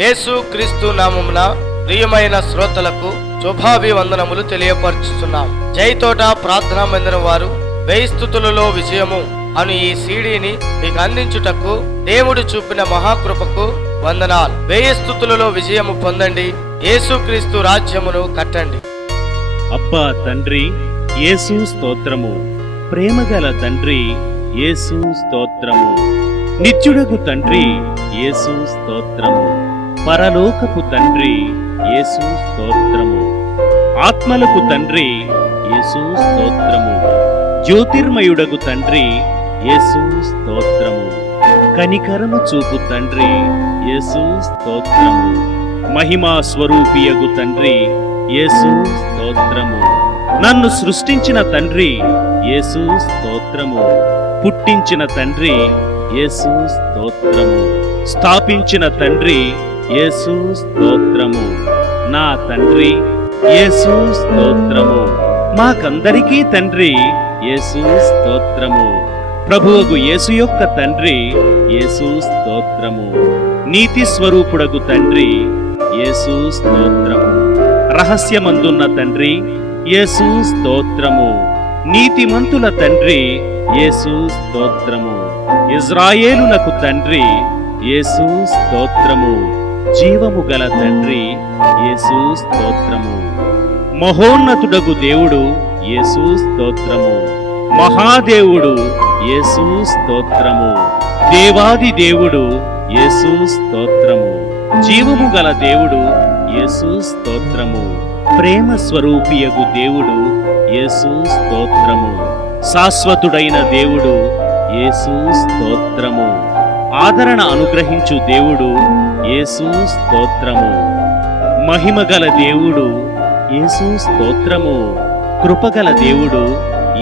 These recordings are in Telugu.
యేసు క్రీస్తు నామమున ప్రియమైన శ్రోతలకు శుభాభివందనములు తెలియపరుచుతున్నాం. జైతోట ప్రార్థనా మందిరం వారు 1000 స్తుతులలో విజయము అను ఈ సీడీని మీకు అందించుటకు దేవుడు చూపిన మహాకృపకు వందనాలు. 1000 స్తుతులలో విజయము పొందండి. యేసుక్రీస్తు రాజ్యమును కట్టండి. అబ్బా తండ్రి యేసు స్తోత్రము, ప్రేమగల తండ్రి యేసు స్తోత్రము, నిత్యుడగు తండ్రి యేసు స్తోత్రము, పరలోకపు తండ్రి యేసు స్తోత్రము, ఆత్మలకు తండ్రి యేసు స్తోత్రము, జ్యోతిర్మయుడగు తండ్రి యేసు స్తోత్రము, కనికరము చూపు తండ్రి యేసు స్తోత్రము, మహిమా స్వరూపియగు తండ్రి యేసు స్తోత్రము, నన్ను సృష్టించిన తండ్రి యేసు స్తోత్రము, పుట్టించిన తండ్రి యేసు స్తోత్రము, స్థాపించిన తండ్రి యేసు స్తోత్రము, నా తండ్రి యేసు స్తోత్రము, మాకందరికీ తండ్రి యేసు స్తోత్రము, ప్రభువగు యేసు యొక్క తండ్రి యేసు స్తోత్రము, నీతి స్వరూపుడగు తండ్రి యేసు స్తోత్రము, రహస్యమందున్న తండ్రి యేసు స్తోత్రము, నీతిమంతుల తండ్రి యేసు స్తోత్రము, ఇజ్రాయేలునకు తండ్రి యేసు స్తోత్రము, జీవము గల తండ్రి యేసు స్తోత్రము, మహోన్నతుడగు దేవుడు యేసు స్తోత్రము, మహాదేవుడు యేసు స్తోత్రము, దేవాది దేవుడు యేసు స్తోత్రము, జీవము గల దేవుడు యేసు స్తోత్రము, ప్రేమ స్వరూపియగు దేవుడు యేసు స్తోత్రము, శాశ్వతుడైన దేవుడు యేసు స్తోత్రము, ఆదరణ అనుగ్రహించు దేవుడు యేసు స్తోత్రము, మహిమగల దేవుడు యేసు స్తోత్రము, కృపగల దేవుడు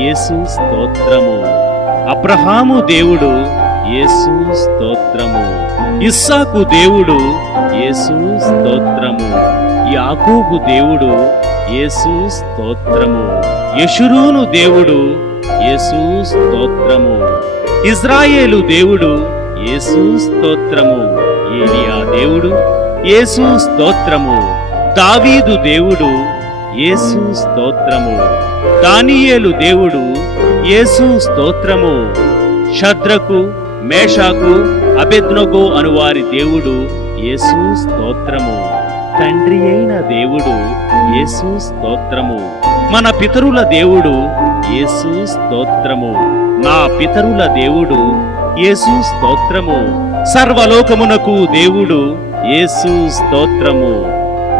యేసు స్తోత్రము, అబ్రహాము దేవుడు యేసు స్తోత్రము, ఇస్సాకు దేవుడు యేసు స్తోత్రము, యాకోబు దేవుడు యేసు స్తోత్రము, యెషురూను దేవుడు యేసు స్తోత్రము, ఇజ్రాయేలు దేవుడు యేసు స్తోత్రము, ఏలియా దేవుడు యేసు స్తోత్రము, దావీదు దేవుడు యేసు స్తోత్రము, దానియేలు దేవుడు యేసు స్తోత్రము, షద్రకు మేషాకు అబెద్నెగో అనువారి దేవుడు యేసు స్తోత్రము, తండ్రి అయిన దేవుడు యేసు స్తోత్రము, మన పితరుల దేవుడు యేసు స్తోత్రము, నా పితరుల దేవుడు యేసు స్తోత్రము, సర్వలోకమునకు దేవుడు యేసు స్తోత్రము,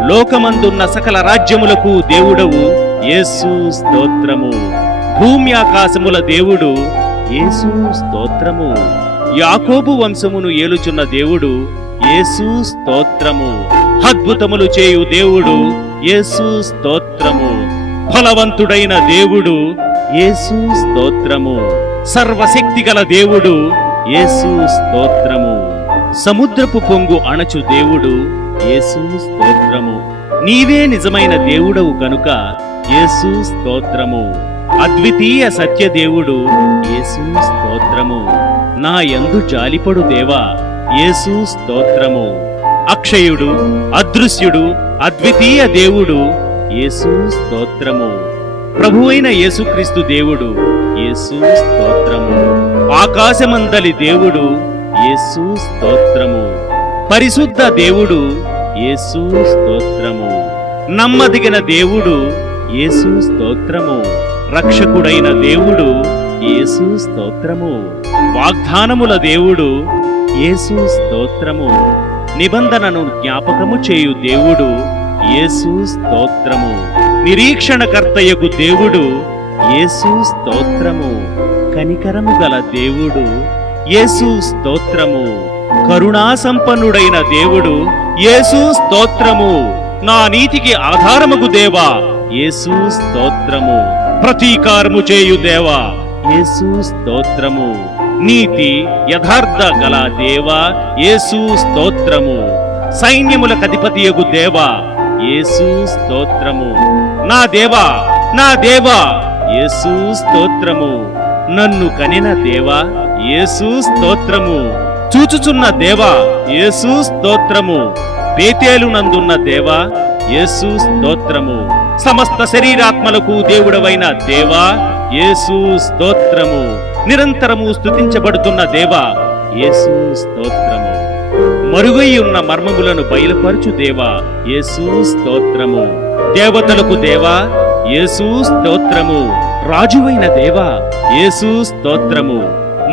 లోకమందున్న సకల రాజ్యములకు దేవుడవు యేసు స్తోత్రము, భూమి ఆకాశముల దేవుడు యేసు స్తోత్రము, యాకోబు వంశమును ఏలుచున్న దేవుడు యేసు స్తోత్రము, అద్భుతములు చేయు దేవుడు యేసు స్తోత్రము, ఫలవంతుడైన దేవుడు యేసు స్తోత్రము, సర్వశక్తిగల దేవుడు యేసు స్తోత్రము, సముద్రపు పొంగు అణచు దేవుడు యేసు స్తోత్రము, నీవే నిజమైన దేవుడవు కనుక యేసు స్తోత్రము, అద్వితీయ సత్యదేవుడు యేసు స్తోత్రము, నా యందు జాలిపడు దేవా యేసు స్తోత్రము, అక్షయుడు అదృశ్యుడు అద్వితీయ దేవుడు యేసు స్తోత్రము, ప్రభువైన యేసుక్రీస్తు దేవుడు యేసు స్తోత్రము, ఆకాశమందలి దేవుడు యేసు స్తోత్రము, పరిశుద్ధ దేవుడు యేసు స్తోత్రము, నమ్మదగిన దేవుడు యేసు స్తోత్రము, రక్షకుడైన దేవుడు యేసు స్తోత్రము, వాగ్దానముల దేవుడు యేసు స్తోత్రము, నిబంధనను జ్ఞాపకము చేయు దేవుడు యేసు స్తోత్రము, నిరీక్షణకర్తయగు దేవుడు యేసు స్తోత్రము, కనికరము గల దేవుడు యేసు స్తోత్రము, కరుణా సంపన్నుడైన దేవుడు యేసు స్తోత్రము, నా నీతికి ఆధారముగు దేవా యేసు స్తోత్రము, ప్రతీకారము చేయు దేవా యేసు స్తోత్రము, నీతి యథార్థ గల దేవా యేసు స్తోత్రము, సైన్యములకు అధిపతియగు దేవా యేసు స్తోత్రము, నా దేవా నా దేవా యేసు స్తోత్రము, నన్ను కనిన దేవా యేసు స్తోత్రము, చూచుచున్న దేవా యేసు స్తోత్రము, బేతేలునందున్న దేవా యేసు స్తోత్రము. సమస్త శరీరాత్మలకు దేవుడవైన దేవా యేసు స్తోత్రము. నిరంతరము స్తుతించబడుతున్న దేవా యేసు స్తోత్రము. మరుగై ఉన్న మర్మములను బయలుపరచు దేవా యేసు స్తోత్రము. దేవతలకు దేవా యేసు స్తోత్రము. రాజువైన దేవా యేసు స్తోత్రము.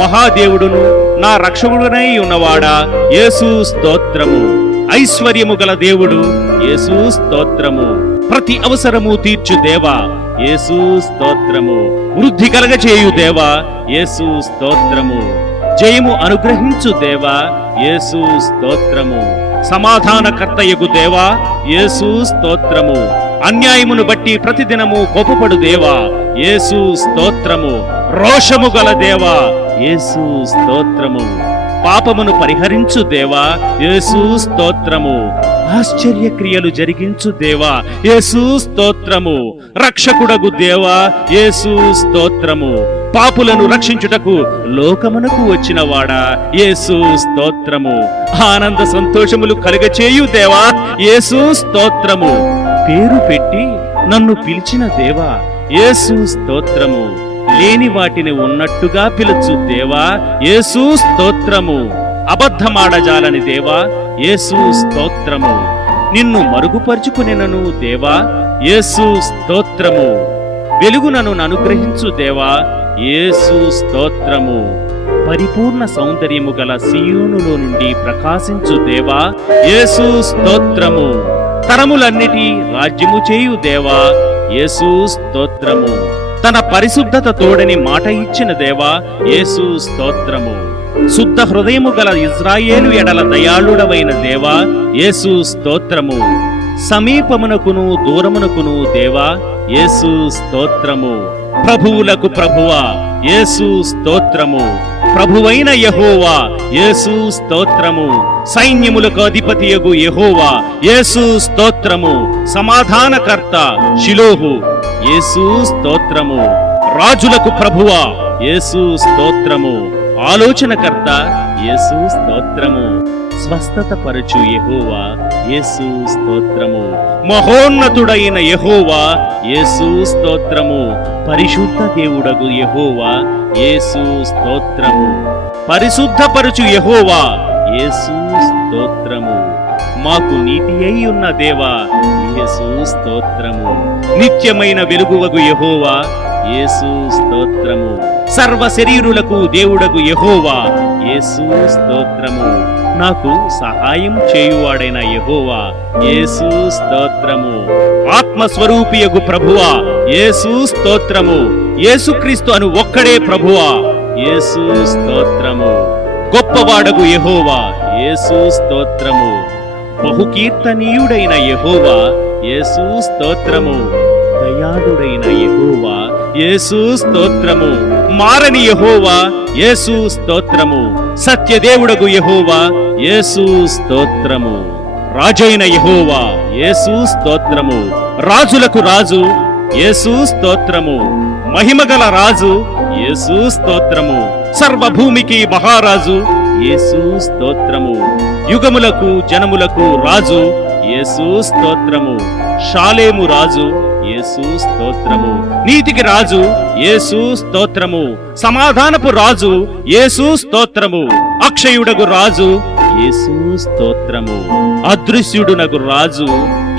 మహాదేవుడును నా రక్షకుడునై ఉన్నవాడా యేసు స్తోత్రము. ఐశ్వర్యము గల దేవుడు యేసు స్తోత్రము. ప్రతి అవసరము తీర్చు దేవా యేసు స్తోత్రము. వృద్ధి కలగచేయు దేవా యేసు స్తోత్రము. జయము అనుగ్రహించు దేవా యేసు స్తోత్రము. సమాధానకర్తయగు దేవా యేసు స్తోత్రము. అన్యాయమును బట్టి ప్రతిదినము కోపపడు దేవా యేసు స్తోత్రము. రోషము గల దేవా యేసు స్తోత్రము. పాపమును పరిహరించు దేవా యేసు స్తోత్రము. ఆశ్చర్యక్రియలు జరిగించు దేవా యేసు స్తోత్రము. రక్షకుడగు దేవా యేసు స్తోత్రము. పాపులను రక్షించుటకు లోకమునకు వచ్చిన వాడా యేసు స్తోత్రము. ఆనంద సంతోషములు కలుగచేయు దేవా యేసు స్తోత్రము. పేరు పెట్టి నన్ను పిలిచిన దేవా యేసు స్తోత్రము. లేని వాటిని ఉన్నట్టుగా పిలుచు దేవా యేసు స్తోత్రము. అబద్ధమాడజాలని దేవా యేసు స్తోత్రము. నిన్ను మరుగుపరుచుకునేనను దేవా యేసు స్తోత్రము. వెలుగునను అనుగ్రహించు దేవా యేసు స్తోత్రము. పరిపూర్ణ సౌందర్యము గల సీయోనులో నుండి ప్రకాశించు దేవా యేసు స్తోత్రము. తరములన్నిటి రాజ్యము చేయు దేవా యేసు స్తోత్రము. తన పరిశుద్ధత తోడని మాట ఇచ్చిన దేవా యేసు స్తోత్రము. శుద్ధ హృదయము గల ఇజ్రాయేలు ఎడల దయాళుడవైన దేవా యేసు స్తోత్రము. సమీపమునకును దూరమునకును దేవా యేసు స్తోత్రము. ప్రభువులకు ప్రభువా యేసు స్తోత్రము. ప్రభువైన యెహోవా యేసు స్తోత్రము. సైన్యములకు అధిపతియగు యెహోవా యేసు స్తోత్రము. సమాధానకర్త షిలోహు యేసు స్తోత్రము. రాజులకు ప్రభువా యేసు స్తోత్రము. ఆలోచనకర్త యేసు స్తోత్రము. స్వస్థత పరచు యెహోవా యేసు స్తోత్రము. మహోన్నతుడైన యెహోవా యేసు స్తోత్రము. పరిశుద్ధ దేవుడగు యెహోవా యేసు స్తోత్రము. పరిశుద్ధపరచు యెహోవా యేసు స్తోత్రము. మాకు నీతి అయి ఉన్న దేవా యేసు స్తోత్రము. నిత్యమైన వెలుగువగు యెహోవా యేసు స్తోత్రము. సర్వ శరీరులకు దేవుడగు యెహోవా యేసు స్తోత్రము. నాకు సహాయం చేయువాడైన యెహోవా యేసు స్తోత్రము. ఆత్మస్వరూపియగు ప్రభువా యేసు స్తోత్రము. యేసుక్రీస్తు అను ఒక్కడే ప్రభువా యేసు స్తోత్రము. గొప్పవాడగు యెహోవా యేసు స్తోత్రము. బహుకీర్తనీయుడైన యెహోవా యేసు స్తోత్రము. దయాళుడైన యెహోవా యేసు స్తోత్రము. మారని యెహోవా యేసు స్తోత్రము. సత్యదేవుడగు యెహోవా యేసు స్తోత్రము. రాజైన యెహోవా యేసు స్తోత్రము. రాజులకు రాజు యేసు స్తోత్రము. మహిమగల రాజు యేసు స్తోత్రము. సర్వభూమికి మహారాజు యేసు స్తోత్రము. యుగములకు జనములకు రాజు యేసు స్తోత్రము. షాలేము రాజు యేసు స్తోత్రము. నీతికి రాజు యేసు స్తోత్రము. సమాధానపు రాజు యేసు స్తోత్రము. అక్షయుడగు రాజు యేసు స్తోత్రము. అదృశ్యుడునగు రాజు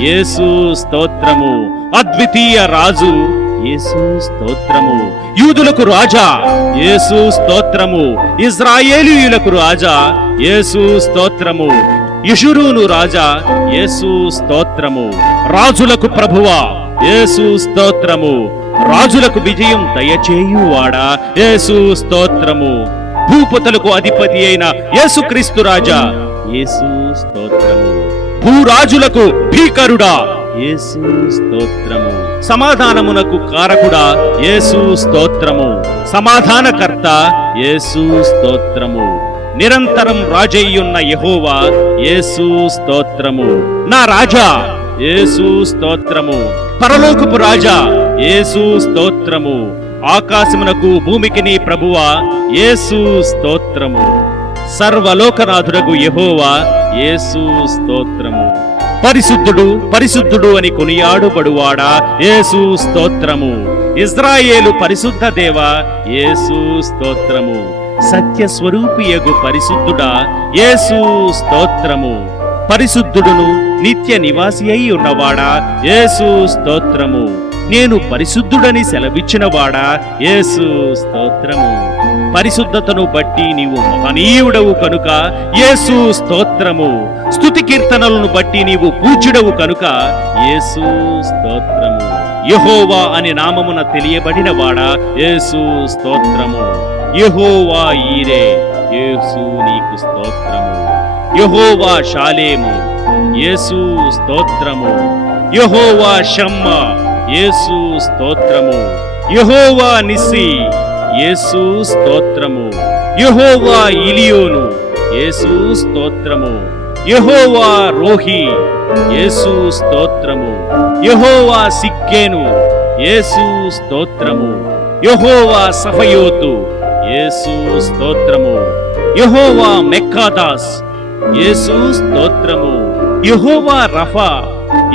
యేసు స్తోత్రము. అద్వితీయ రాజు యేసు స్తోత్రము. యూదులకు రాజా యేసు స్తోత్రము. ఇజ్రాయేలీయులకు రాజా యేసు స్తోత్రము. యెషురూను రాజా యేసు స్తోత్రము. రాజులకు ప్రభువా యేసు స్తోత్రము. రాజులకు విజయం దయచేయువాడా యేసు స్తోత్రము. భూపతులకు అధిపతి అయిన యేసుక్రీస్తు రాజా యేసు స్తోత్రము. భూరాజులకు భీకరుడా యేసు స్తోత్రము. సమాధానమునకు కారకుడా యేసు స్తోత్రము. సమాధానకర్త యేసు స్తోత్రము. నిరంతరం రాజయ్యున్న యెహోవా యేసు స్తోత్రము. నా రాజా యేసు స్తోత్రము. పరలోకపు రాజా యేసు స్తోత్రము. ఆకాశమునకు భూమికి నీ ప్రభువా యేసు స్తోత్రము. సర్వలోకనాథుడగు యెహోవా యేసు స్తోత్రము. పరిశుద్ధుడు పరిశుద్ధుడు అని కొనియాడుబడువాడా యేసు స్తోత్రము. ఇజ్రాయేలు పరిశుద్ధ దేవా యేసు స్తోత్రము. సత్య స్వరూపియగు పరిశుద్ధుడా యేసు స్తోత్రము. పరిశుద్ధుడును నిత్య నివాసి అయి ఉన్నవాడా యేసు స్తోత్రము. నేను పరిశుద్ధుడని సెలవిచ్చినవాడా యేసు స్తోత్రము. పరిశుద్ధతను బట్టి నీవు మహనీయుడవు కనుక యేసు స్తోత్రము. స్తుతి కీర్తనలను బట్టి నీవు పూజ్యుడవు కనుక యేసు స్తోత్రము. యెహోవా అని నామమున తెలియబడినవాడా యేసు స్తోత్రము. యెహోవా ఈరే యేసు నీకు స్తోత్రము. యెహోవా షాలేము యేసు స్తోత్రము. యెహోవా షమ్మా యేసు స్తోత్రము. యెహోవా నిస్సి యేసు స్తోత్రము. యెహోవా ఇలియోను యేసు స్తోత్రము. యెహోవా రోహి యేసు స్తోత్రము. యెహోవా సిక్కేను యేసు స్తోత్రము. యెహోవా సఫయోతు యేసు స్తోత్రము. యెహోవా మెక్కాదాస్ యేసు స్తోత్రము. యెహోవా రఫా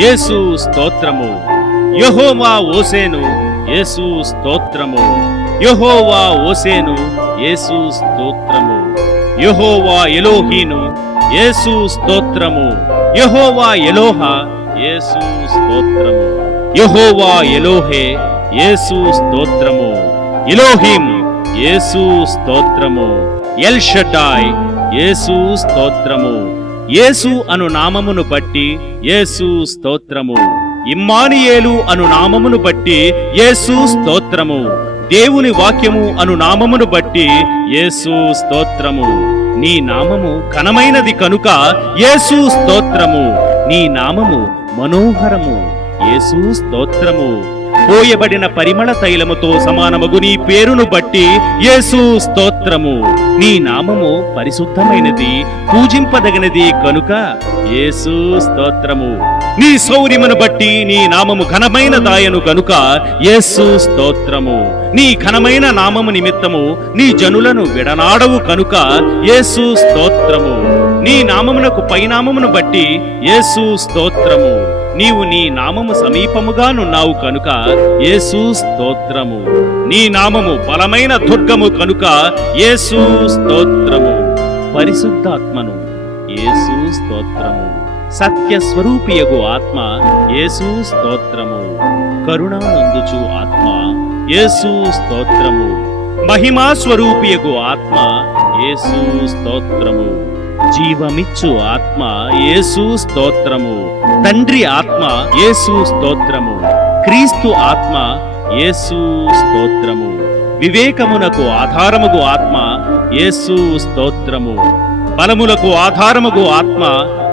యేసు స్తోత్రము. యెహోవా ఓసేను యేసు స్తోత్రము. యెహోవా ఓసేను యేసు స్తోత్రము. యెహోవా ఎలోహీను యేసు స్తోత్రము. యెహోవా ఎలోహా యేసు స్తోత్రము. యెహోవా ఎలోహే యేసు స్తోత్రము. ఎలోహిం యేసు స్తోత్రము. ఎల్ షడ్డాయ్ యేసు స్తోత్రము. యేసు అను నామమును బట్టి యేసు స్తోత్రము. ఇమ్మానుయేలు అను నామమును బట్టి యేసు స్తోత్రము. దేవుని వాక్యము అను నామమును బట్టి యేసు స్తోత్రము. నీ నామము ఘనమైనది కనుక యేసు స్తోత్రము. నీ నామము మనోహరము యేసు స్తోత్రము. పోయబడిన పరిమళ తైలముతో సమానమగు నీ పేరును బట్టి యేసు స్తోత్రము. నీ నామము పరిశుద్ధమైనది పూజింపదగినది కనుక యేసు స్తోత్రము. నీ శౌర్యమును బట్టి నీ నామము ఘనమైన దాయను గనుక యేసు స్తోత్రము. నీ ఘనమైన నామము నిమిత్తము నీ జనులను విడనాడవు కనుక యేసు స్తోత్రము. నీ నామమునకు పైనామమును బట్టి యేసు స్తోత్రము. నీవు నీ నామము సమీపముగానున్నావు కనుక యేసు స్తోత్రము. నీ నామము బలమైన దుర్గము కనుక యేసు స్తోత్రము. పరిశుద్ధాత్మను యేసు స్తోత్రము. సత్య స్వరూపియగు ఆత్మ యేసు స్తోత్రము. కరుణానందుచు ఆత్మ యేసు స్తోత్రము. మహిమా స్వరూపియగు ఆత్మ యేసు స్తోత్రము. జీవమిచ్చు ఆత్మ యేసు స్తోత్రము. తండ్రి ఆత్మ యేసు స్తోత్రము. క్రీస్తు ఆత్మ యేసు స్తోత్రము. వివేకమునకు ఆధారముగు ఆత్మ యేసు స్తోత్రము. బలములకు ఆధారముగు ఆత్మ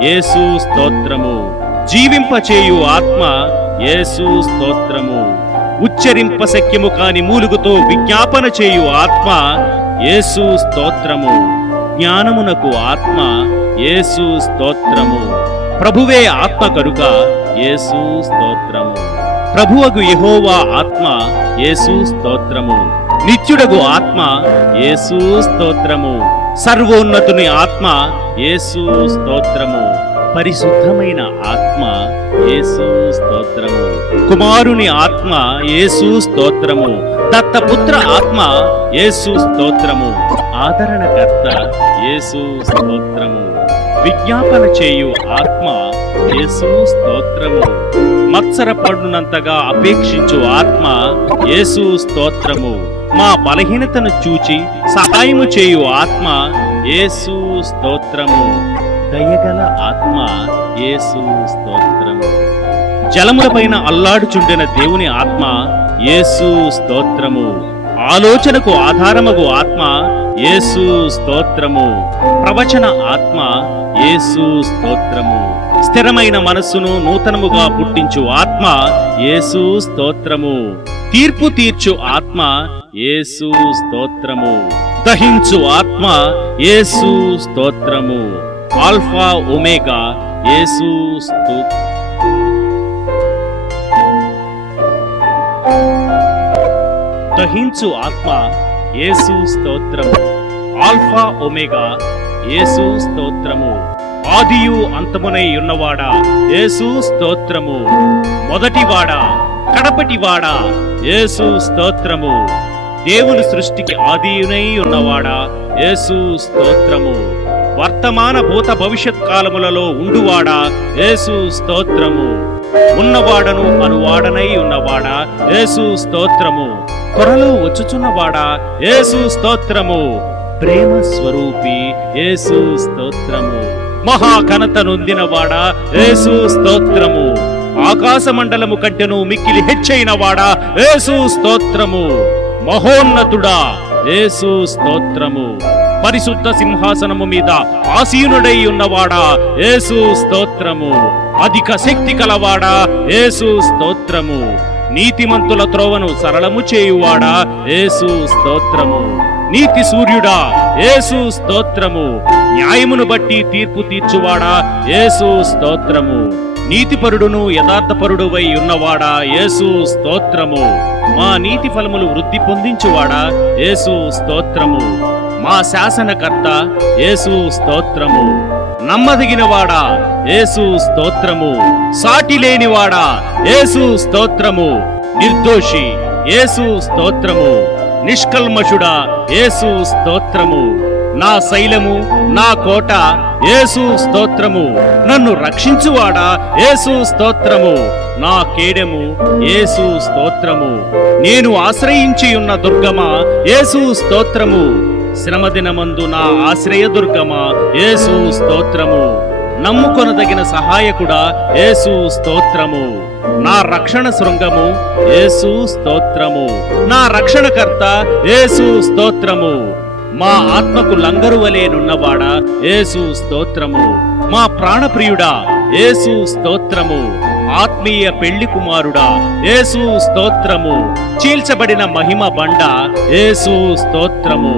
యేసు స్తోత్రము. జీవింపచేయు ఆత్మ యేసు స్తోత్రము. ఉచ్చరింప శక్యము కాని మూలుగుతో విజ్ఞాపన చేయు ఆత్మ యేసు స్తోత్రము. జ్ఞానమునకు ఆత్మ యేసు స్తోత్రము. ప్రభువే ఆత్మ కనుక యేసు స్తోత్రము. ప్రభువగు యెహోవా ఆత్మ యేసు స్తోత్రము. నిత్యుడగు ఆత్మ యేసు స్తోత్రము. సర్వోన్నతుని ఆత్మ యేసు స్తోత్రము. పరిశుద్ధమైన ఆత్మ యేసు స్తోత్రము. కుమారుని ఆత్మ యేసు స్తోత్రము. దత్తపుత్ర ఆత్మ యేసు స్తోత్రము. ఆదరణకర్త యేసు స్తోత్రము. విజ్ఞాపన చేయు ఆత్మ యేసు స్తోత్రము. మత్సరపడునంతగా అపేక్షించు ఆత్మ యేసు స్తోత్రము. మా బలహీనతను చూచి సహాయము చేయు ఆత్మ యేసు స్తోత్రము. దయగల ఆత్మ యేసు స్తోత్రము. జలములపైన అల్లాడుచుండిన దేవుని ఆత్మ యేసు స్తోత్రము. ఆలోచనకు ఆధారమగు ఆత్మ యేసు స్తోత్రము. ప్రవచన ఆత్మ యేసు స్తోత్రము. స్థిరమైన మనస్సును నూతనముగా పుట్టించు ఆత్మ యేసు స్తోత్రము. తీర్పు తీర్చు ఆత్మ యేసు స్తోత్రము. దహించు ఆత్మ యేసు స్తోత్రము. ఆల్ఫా ఒమేగా యేసు స్తోత్రము. దహించు ఆత్మ యేసు స్తోత్రము. ఆల్ఫా ఒమేగా యేసు స్తోత్రము. ఆదియు అంతమునై ఉన్నవాడా యేసు స్తోత్రము. మొదటివాడా కడపటివాడా యేసు స్తోత్రము. దేవుని సృష్టికి ఆదియునై ఉన్నవాడా యేసు స్తోత్రము. వర్తమాన భూత భవిష్యత్ కాలములలో ఉండువాడా యేసు స్తోత్రము. ఉన్నవాడను అనువాడనై ఉన్నవాడా యేసు స్తోత్రము. త్వరలో వచ్చుచున్నవాడా యేసు స్తోత్రము. ప్రేమ స్వరూపి యేసు స్తోత్రము. మహాఘనత నొందినవాడా యేసు స్తోత్రము. ఆకాశ మండలము కంటెను మిక్కిలి హెచ్చైన వాడా యేసు స్తోత్రము. మహోన్నతుడా యేసు స్తోత్రము. పరిశుద్ధ సింహాసనము మీద ఆసీనుడై ఉన్నవాడా యేసు స్తోత్రము. అధిక శక్తి కలవాడా యేసు స్తోత్రము. నీతిమంతుల త్రోవను సరళము చేయువాడా యేసు స్తోత్రము. నీతి సూర్యుడా యేసు స్తోత్రము. న్యాయమును బట్టి తీర్పు తీర్చువాడా యేసు స్తోత్రము. నీతిపరుడును యథార్థపరుడువై ఉన్నవాడా యేసు స్తోత్రము. మా నీతి ఫలములు వృద్ధి పొందించువాడా యేసు స్తోత్రము. మా శాసనకర్త యేసు స్తోత్రము. నమ్మదగినవాడా యేసు స్తోత్రము. సాటి లేనివాడా యేసు స్తోత్రము. నిర్దోషి యేసు స్తోత్రము. నిష్కల్మషుడా యేసు స్తోత్రము. నా శైలము నా కోట యేసు స్తోత్రము. నన్ను రక్షించువాడా యేసు స్తోత్రము. నా కేడెము యేసు స్తోత్రము. నేను ఆశ్రయించి ఉన్న దుర్గమా యేసు స్తోత్రము. శ్రమదినమందు నా ఆశ్రయ దుర్గమా యేసు స్తోత్రము. నమ్ముకొనదగిన సహాయకుడా యేసు స్తోత్రము. నా రక్షణ శృంగము యేసు స్తోత్రము. నా రక్షణకర్త యేసు స్తోత్రము. మా ఆత్మకు లంగరు వలె నున్నవాడా యేసు స్తోత్రము. మా ప్రాణప్రియుడా యేసు స్తోత్రము. ఆత్మీయ పెళ్లి కుమారుడా యేసు స్తోత్రము. చీల్చబడిన మహిమ బండ యేసు స్తోత్రము.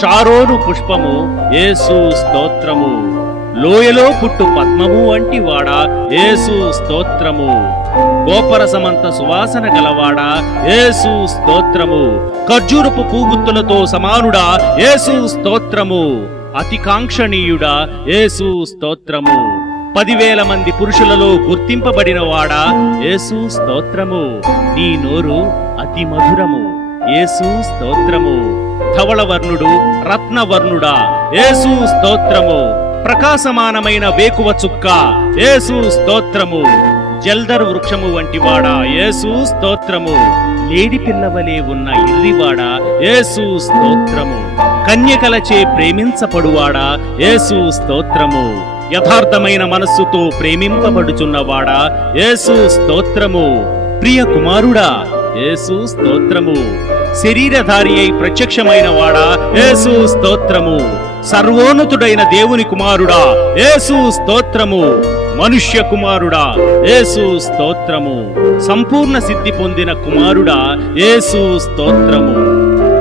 షారోను పుష్పము యేసు స్తోత్రము. లోయలో పుట్టు పద్మము వంటి వాడా యేసు స్తోత్రము. గోపరసమంత సువాసన గలవాడా యేసు స్తోత్రము. ఖర్జూరపు పూగుత్తులతో సమానుడా యేసు స్తోత్రము. అతి కాంక్షణీయుడా యేసు స్తోత్రము. 10,000 మంది పురుషులలో గుర్తింపబడిన వాడా యేసు స్తోత్రము. నీ నోరు అతి మధురము యేసు స్తోత్రము. ధవళవర్ణుడు రత్నవర్ణుడా యేసు స్తోత్రము. ప్రకాశమానమైన వేకువ చుక్క యేసు స్తోత్రము. జల్దర్ వృక్షము వంటి వాడా యేసు స్తోత్రము. లేడి పిల్లవలే ఉన్న ఇర్రివాడా యేసు స్తోత్రము. కన్యకలచే ప్రేమించబడువాడా యేసు స్తోత్రము. యథార్థమైన మనస్సుతో ప్రేమింపబడుచున్నవాడా యేసు స్తోత్రము. ప్రియ కుమారుడా యేసు స్తోత్రము. శరీరధారి అయి ప్రత్యక్షమైన వాడా యేసు స్తోత్రము. సర్వోన్నతుడైన దేవుని కుమారుడా యేసు స్తోత్రము. మనుష్య కుమారుడా యేసు స్తోత్రము. సంపూర్ణ సిద్ధి పొందిన కుమారుడా యేసు స్తోత్రము.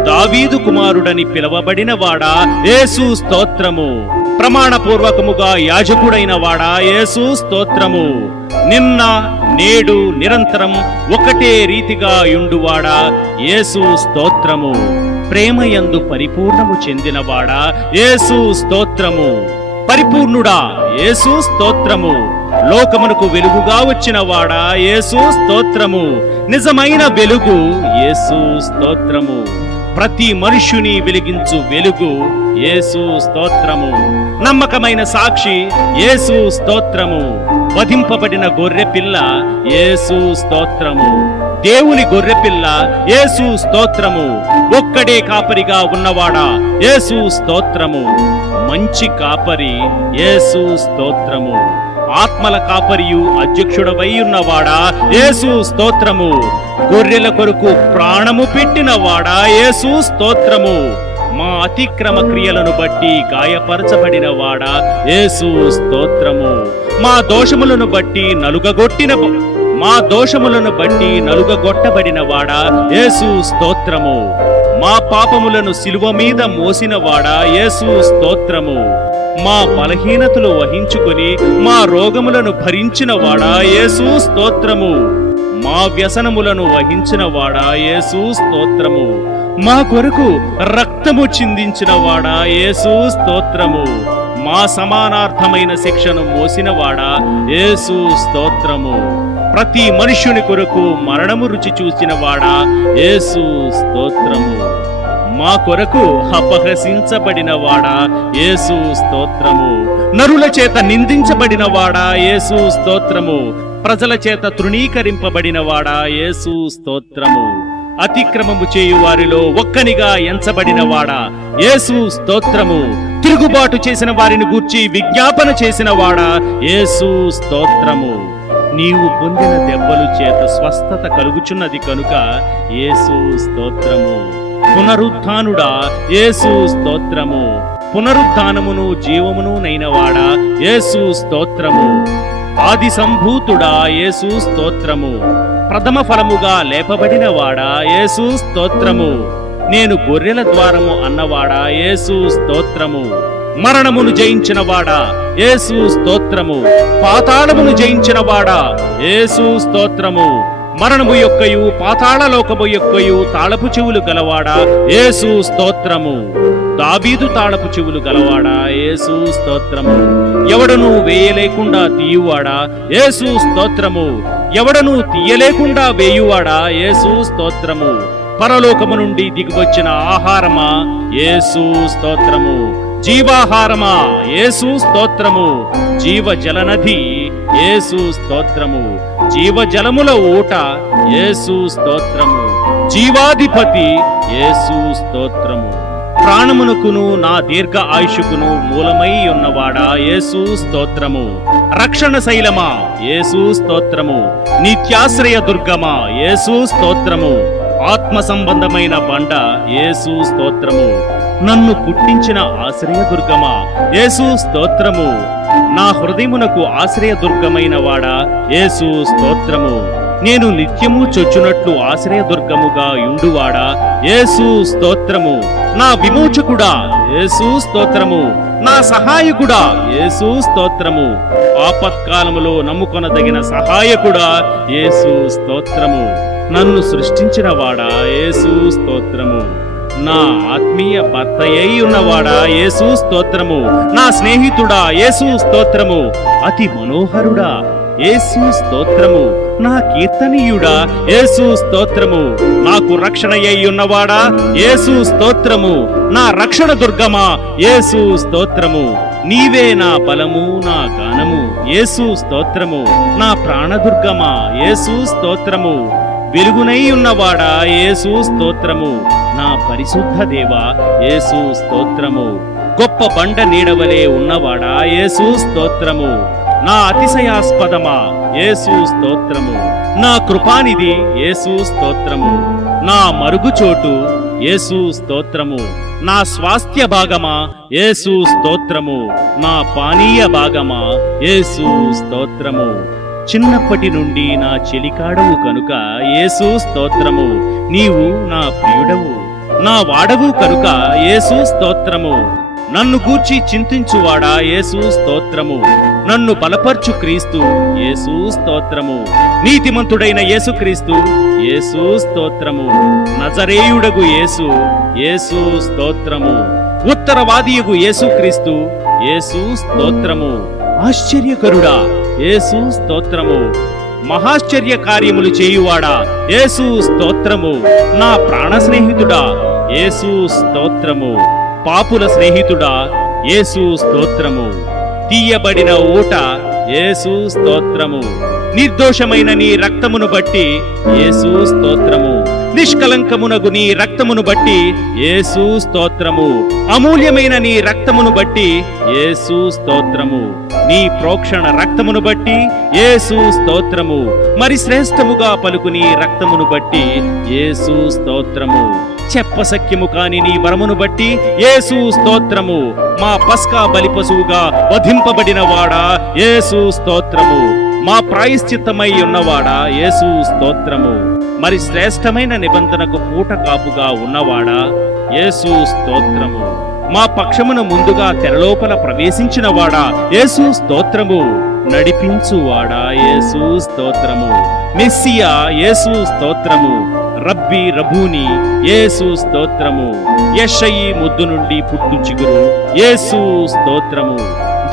దావీదు కుమారుడని పిలవబడిన వాడా యేసు స్తోత్రము. ప్రమాణపూర్వకముగా యాజకుడైన వాడా యేసు స్తోత్రము. నిన్న నేడు నిరంతరం ఒకటే రీతిగా యుండువాడా యేసు స్తోత్రము. ప్రేమయందు పరిపూర్ణము చెందినవాడా యేసు స్తోత్రము. పరిపూర్ణుడా యేసు స్తోత్రము. లోకమునకు వెలుగుగా వచ్చిన వాడా యేసు స్తోత్రము. నిజమైన వెలుగు యేసు స్తోత్రము. ప్రతి మనుష్యుని వెలిగించు వెలుగు యేసు స్తోత్రము. నమ్మకమైన సాక్షి యేసు స్తోత్రము. వధింపబడిన గొర్రెపిల్ల యేసు స్తోత్రము. దేవుని గొర్రెపిల్ల యేసు స్తోత్రము. ఒక్కడే కాపరిగా ఉన్నవాడా యేసు స్తోత్రము. మంచి కాపరి యేసు స్తోత్రము. ఆత్మల కాపరియు అధ్యక్షుడవై ఉన్నవాడా యేసు స్తోత్రము. గొర్రెల కొరకు ప్రాణము పెట్టినవాడా యేసు స్తోత్రము. మా అతిక్రమ క్రియలను బట్టి గాయపరచబడిన వాడా యేసు స్తోత్రము. మా దోషములను బట్టి నలుగగొట్టబడిన వాడా యేసు స్తోత్రము. మా పాపములను సిలువ మీద మోసిన వాడా యేసు స్తోత్రము. మా బలహీనతలు వహించుకొని మా రోగములను భరించిన వాడా యేసు స్తోత్రము. మా వ్యసనములను వహించిన వాడా యేసు స్తోత్రము. మా కొరకు రక్తము చిందించిన వాడా యేసు స్తోత్రము. మా సమానార్థమైన శిక్షను మోసినవాడా యేసు స్తోత్రము. ప్రతి మనుష్యుని కొరకు మరణము రుచి చూసినవాడా యేసు స్తోత్రము. మా కొరకు అపహసించబడిన వాడా యేసు స్తోత్రము. నరుల చేత నిందించబడిన వాడా యేసు స్తోత్రము. ప్రజల చేత తృణీకరింపబడిన వాడా యేసు స్తోత్రము. అతిక్రమము చేయు వారిలో ఒక్కనిగా ఎంచబడిన వాడా యేసు స్తోత్రము. తిరుగుబాటు చేసిన వారిని గూర్చి విజ్ఞాపన చేసిన వాడా యేసు స్తోత్రము. నీవు పొందిన దెబ్బలు చేత స్వస్థత కలుగుచున్నది కనుక యేసు స్తోత్రము. పునరుత్థానుడా యేసు స్తోత్రము. పునరుత్థానమును జీవమును నైనవాడా యేసు స్తోత్రము. ఆది సంభూతుడా యేసు స్తోత్రము. ప్రథమ ఫలముగా లేపబడిన వాడా యేసు స్తోత్రము. నేను గొర్రెల ద్వారము అన్నవాడా యేసు స్తోత్రము. మరణమును జయించిన వాడా యేసు స్తోత్రము. పాతాళమును జయించిన వాడా యేసు స్తోత్రము. మరణము యొక్కయు పాతాళ లోకము యొక్కయు తాళపు చెవులు గలవాడా యేసు స్తోత్రము. దావీదు తాళపు చెవులు గలవాడా యేసు స్తోత్రము. ఎవడను వేయలేకుండా తీయువాడా యేసు స్తోత్రము. ఎవడను తీయలేకుండా వేయువాడా యేసు స్తోత్రము. పరలోకము నుండి దిగివచ్చిన ఆహారమా యేసు స్తోత్రము. జీవాహారమా యేసు స్తోత్రము. జీవ జలనది యేసు స్తోత్రము. జీవజలముల ఊట యేసు స్తోత్రము. జీవాధిపతి యేసు స్తోత్రము. ప్రాణమునకును నా దీర్ఘ ఆయుషుకును మూలమై ఉన్నవాడా యేసు స్తోత్రము. రక్షణ శైలమా యేసు స్తోత్రము. నిత్యాశ్రయ దుర్గమా యేసు స్తోత్రము. ఆత్మ సంబంధమైన బండ యేసు స్తోత్రము. నన్ను పుట్టించిన ఆశ్రయ దుర్గమా యేసు స్తోత్రము. నా హృదయమునకు ఆశ్రయ దుర్గమైన వాడా యేసు స్తోత్రము. నేను నిత్యము చొచ్చునట్లు ఆశ్రయ దుర్గముగా యుండువాడా యేసు స్తోత్రము. నా విమోచకుడా యేసు స్తోత్రము. నా సహాయకుడా యేసు స్తోత్రము. ఆపత్కాలములో నమ్ముకొనదగిన సహాయకుడా యేసు స్తోత్రము. నన్ను సృష్టించిన వాడా యేసు స్తోత్రము. నా ఆత్మీయ భర్తయ్యై ఉన్నవాడా యేసు స్తోత్రము. నా స్నేహితుడా యేసు స్తోత్రము. అతి మనోహరుడా యేసు స్తోత్రము. నా కీర్తనీయుడా యేసు స్తోత్రము. నాకు రక్షణయ్యై ఉన్నవాడా యేసు స్తోత్రము. నా రక్షణ దుర్గమా యేసు స్తోత్రము. నీవే నా బలము నా గానము యేసు స్తోత్రము. నా ప్రాణదుర్గమా యేసు స్తోత్రము. వెలుగునై ఉన్నవాడా యేసు స్తోత్రము. నా పరిశుద్ధ దేవా యేసు స్తోత్రము. గొప్ప బండ నీడవలే ఉన్నవాడా యేసు స్తోత్రము. నా అతిశయాస్పదమా యేసు స్తోత్రము. నా కృపానిధి యేసు స్తోత్రము. నా మరుగుచోటు యేసు స్తోత్రము. నా స్వాస్థ్య భాగమా యేసు స్తోత్రము. నా పానీయ భాగమా యేసు స్తోత్రము. చిన్నప్పటి నుండి నా చెలికాడవు కనుక యేసు స్తోత్రము. నీవు నా ప్రియుడవు నా వాడవు కనుక యేసు స్తోత్రము. నన్ను గూర్చి చింతించువాడా యేసు స్తోత్రము. నన్ను బలపర్చు క్రీస్తు యేసు స్తోత్రము. నీతిమంతుడైన యేసుక్రీస్తు యేసు స్తోత్రము. నజరేయుడగు యేసు యేసు స్తోత్రము. ఉత్తరవాదియగు యేసుక్రీస్తు యేసు స్తోత్రము. ఆశ్చర్యకరుడా యేసు స్తోత్రము. మహాశ్చర్య కార్యములు చేయువాడా యేసు స్తోత్రము. నా ప్రాణ స్నేహితుడా యేసు స్తోత్రము. పాపుల స్నేహితుడా యేసు స్తోత్రము. తీయబడిన ఊట యేసు స్తోత్రము. నిర్దోషమైన నీ రక్తమును బట్టి యేసు స్తోత్రము. నిష్కలంకమునగు నీ రక్తమును బట్టి యేసు స్తోత్రము. అమూల్యమైన నీ రక్తమును బట్టి యేసు స్తోత్రము. నీ ప్రోక్షణ రక్తమును బట్టి యేసు స్తోత్రము. మరి శ్రేష్టముగా పలుకు నీ రక్తమును బట్టి యేసు స్తోత్రము. చెప్పసఖ్యము కాని నీ వరమును బట్టి యేసు స్తోత్రము. మా పస్కా బలిపశువుగా వధింపబడిన వాడా యేసు స్తోత్రము. మా ప్రాయశ్చిత్తమై ఉన్నవాడా యేసు స్తోత్రము. మరి శ్రేష్టమైన నిబంధనకు పూట కాపుగా ఉన్నవాడా యేసు స్తోత్రము. మా పక్షమున ముందుగా తెరలోపల ప్రవేశించిన వాడా యేసు స్తోత్రము. నడిపించువాడా యేసు స్తోత్రము. మెస్సియా యేసు స్తోత్రము. రబ్బీ రబూని యేసు స్తోత్రము. యెషయి ముద్దు నుండి పుట్టు చిగురు యేసు స్తోత్రము.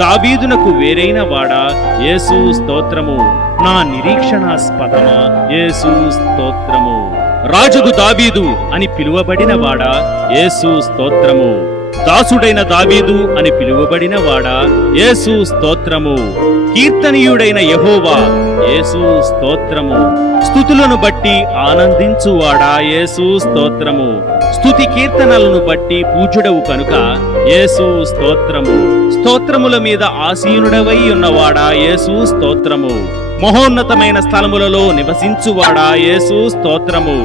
దావీదునకు వేరైన వాడా యేసు స్తోత్రము. నా నిరీక్షణాస్పదమా యేసు స్తోత్రము. రాజుకు దావీదు అని పిలువబడిన వాడా యేసు స్తోత్రము. దాసుడైన దావీదు అని పిలువబడిన వాడా యేసు స్తోత్రము. కీర్తనీయుడైన యెహోవా యేసు స్తోత్రము. స్తుతులను బట్టి ఆనందించువాడా యేసు స్తోత్రము. స్తుతి కీర్తనలను బట్టి పూజ్యుడవు కనుక యేసు స్తోత్రము. స్తోత్రముల మీద ఆసీనుడవై ఉన్నవాడా యేసు స్తోత్రము. మహోన్నతమైన స్థలములలో నివసించువాడా యేసు స్తోత్రము.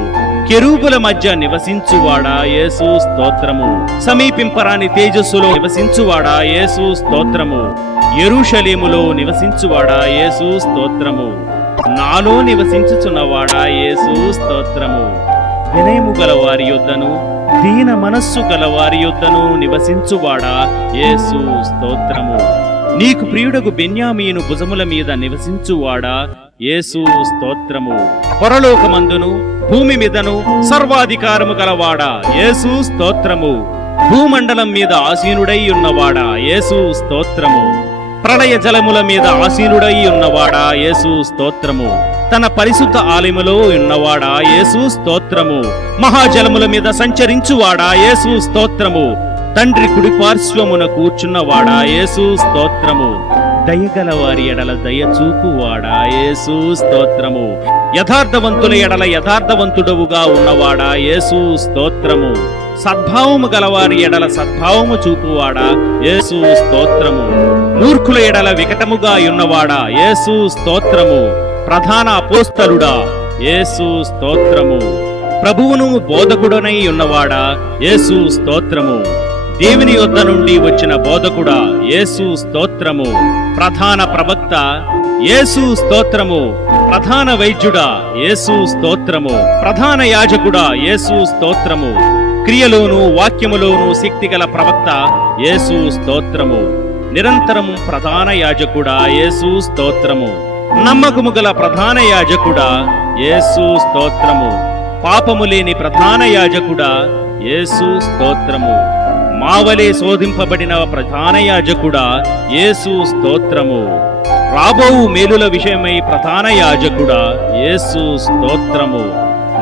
కెరూబుల మధ్య నివసించువాడా యేసు స్తోత్రము. సమీపింపరాని తేజస్సులో నివసించువాడా యేసు స్తోత్రము. యెరూషలేములో నివసించువాడా యేసు స్తోత్రము. నాలో నివసించుచున్నవాడా యేసు స్తోత్రము. వినయము గల వారి యొద్దను దీన మనస్సు గల వారి యొద్దను నివసించువాడా యేసు స్తోత్రము. నీకు ప్రియుడగు బెన్యామీను భుజముల మీద నివసించువాడా యేసు స్తోత్రము. పరలోకమందును భూమి మీదను సర్వాధికారము గలవాడా యేసు స్తోత్రము. భూమండలం మీద ఆసీనుడై ఉన్నవాడా యేసు స్తోత్రము. ప్రళయ జలముల మీద ఆసీనుడై ఉన్నవాడా యేసు స్తోత్రము. తన పరిశుద్ధ ఆలయములో ఉన్నవాడా యేసు స్తోత్రము. మహాజలముల మీద సంచరించువాడా యేసు స్తోత్రము. తండ్రి కుడి పార్శ్వమున కూర్చున్నవాడా యేసు స్తోత్రము. దయగల వారి ఎడల దయచూపువాడా యేసు స్తోత్రము. యథార్థవంతుల ఎడల యథార్థవంతుడవుగా ఉన్నవాడా యేసు స్తోత్రము. సద్భావము గలవారి ఎడల సద్భావము చూపువాడా యేసు స్తోత్రము. మూర్ఖుల ఎడల వికటముగా ఉన్నవాడా యేసు స్తోత్రము. ప్రధాన అపోస్తలుడా యేసు స్తోత్రము. ప్రభువును బోధకుడనై ఉన్నవాడా యేసు స్తోత్రము. దేవుని యొద్ద నుండి వచ్చిన బోధకుడా యేసు స్తోత్రము. ప్రధాన ప్రవక్త యేసు స్తోత్రము. ప్రధాన వైద్యుడా యేసు స్తోత్రము. ప్రధాన యాజకుడా యేసు స్తోత్రము. క్రియలోను వాక్యములోను శక్తిగల ప్రవక్త యేసు స్తోత్రము. నిరంతరము ప్రధాన యాజకుడా యేసు స్తోత్రము. నమ్మకము గల ప్రధాన యాజకుడా యేసు స్తోత్రము. పాపము లేని ప్రధాన యాజకుడా యేసు స్తోత్రము. మావలే శోధింపబడిన ప్రధాన యాజకుడా యేసు స్తోత్రము. రాబోవు మేలుల విషయమై ప్రధాన యాజకుడా యేసు స్తోత్రము.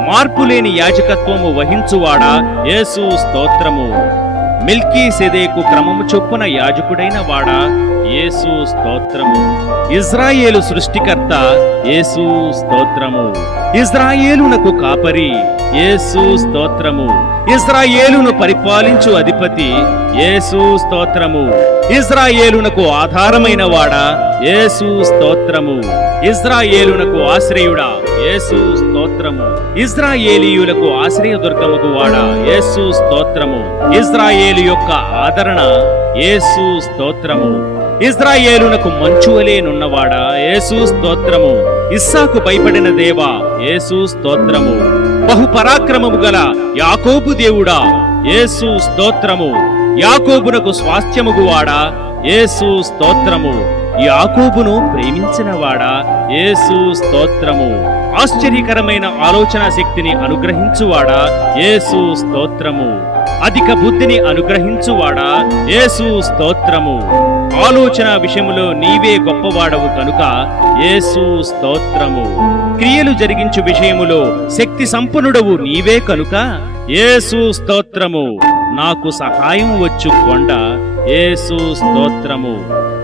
మార్పులేని యాజకత్వము వహించువాడా యేసు స్తోత్రము. మెల్కీసెదెకు క్రమము చొప్పున యాజకుడైన వాడా యేసు స్తోత్రము. ఇజ్రాయేలు సృష్టికర్త యేసు స్తోత్రము. ఇజ్రాయేలునకు కాపరి యేసు స్తోత్రము. ఇజ్రాయేలును పరిపాలించు అధిపతి యేసు స్తోత్రము. ఇజ్రాయేలునకు ఆధారమైన వాడా యేసు స్తోత్రము. ఇజ్రాయేలునకు ఆశ్రయుడా యేసు స్తోత్రము. ఇజ్రాయేలీయులకు ఆశ్రయదుర్గముకు వాడా యేసు స్తోత్రము. ఇజ్రాయేలు యొక్క ఆదరణ యేసు స్తోత్రము. ఇజ్రాయేలునకు మంచువలేనున్నవాడా యేసు స్తోత్రము. ఇస్సాకు భయపడిన దేవా యేసు స్తోత్రము. బహుపరాక్రమము గల యాకోబు దేవుడా యేసు స్తోత్రము. యాకోబునకు స్వాస్థ్యముగువాడా యేసు స్తోత్రము. యాకోబును ప్రేమించినవాడా యేసు స్తోత్రము. ఆశ్చర్యకరమైన ఆలోచన శక్తిని అనుగ్రహించువాడా యేసు స్తోత్రము. అధిక బుద్ధిని అనుగ్రహించువాడా యేసు స్తోత్రము. ఆలోచన విషయములో నీవే గొప్పవాడవు కనుక యేసు స్తోత్రము. క్రియలు జరిగించు విషయములో శక్తి సంపన్నుడవు నీవే కనుక యేసు స్తోత్రము. నాకు సహాయం వచ్చు కొండ యేసు స్తోత్రము.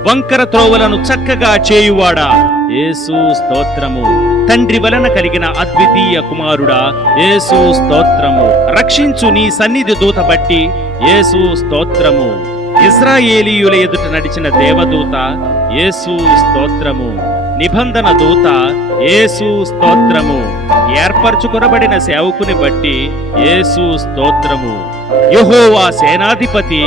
వంకర త్రోవలను చక్కగా చేయువాడా యేసు స్తోత్రము. తండ్రి వలన కలిగిన అద్వితీయ కుమారుడా యేసు స్తోత్రము. రక్షించు నీ సన్నిధి దూత బట్టి యేసు స్తోత్రము. ఇజ్రాయేలీయుల ఎదుట నడిచిన దేవదూత యేసు స్తోత్రము. నిబంధన దూత యేసు స్తోత్రము. ఏర్పరచుకొనబడిన సేవకుని బట్టి యేసు స్తోత్రము. యెహోవా సేనాధిపతి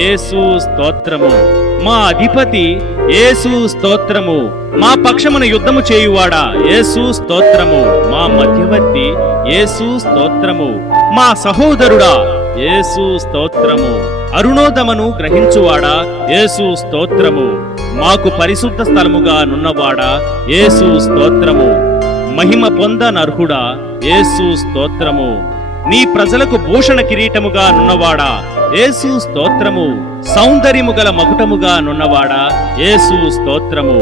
యేసు స్తోత్రము. మా అధిపతి యేసు స్తోత్రము. మా పక్షమున యుద్ధము చేయువాడా యేసు స్తోత్రము. మా మధ్యవర్తి యేసు స్తోత్రము. మా సహోదరుడా యేసు స్తోత్రము. అరుణోదమను గ్రహించువాడా యేసు స్తోత్రము. మాకు పరిశుద్ధ స్థలముగా నున్నవాడా యేసు స్తోత్రము. మహిమ పొందనర్హుడా యేసు స్తోత్రము. నీ ప్రజలకు భూషణ కిరీటముగా నున్నవాడా యేసు స్తోత్రము. సౌందర్యము గల మకుటముగా నున్నవాడా యేసు స్తోత్రము.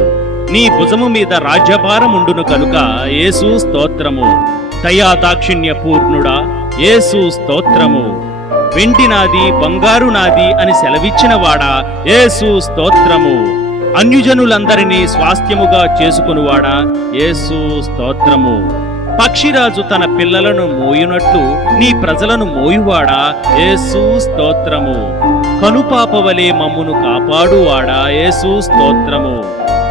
నీ భుజము మీద రాజ్యభారముండును కనుక యేసు స్తోత్రము. దయా దాక్షిణ్య పూర్ణుడా యేసు స్తోత్రము. వెండి నాది బంగారు నాది అని సెలవిచ్చిన వాడా యేసు స్తోత్రము. అన్యుజనులందరినీ స్వాస్థ్యముగా చేసుకునివాడా యేసు స్తోత్రము. పక్షిరాజు తన పిల్లలను మోయునట్లు నీ ప్రజలను మోయువాడా యేసు స్తోత్రము. కనుపాపవలే మమ్మును కాపాడువాడా యేసు స్తోత్రము.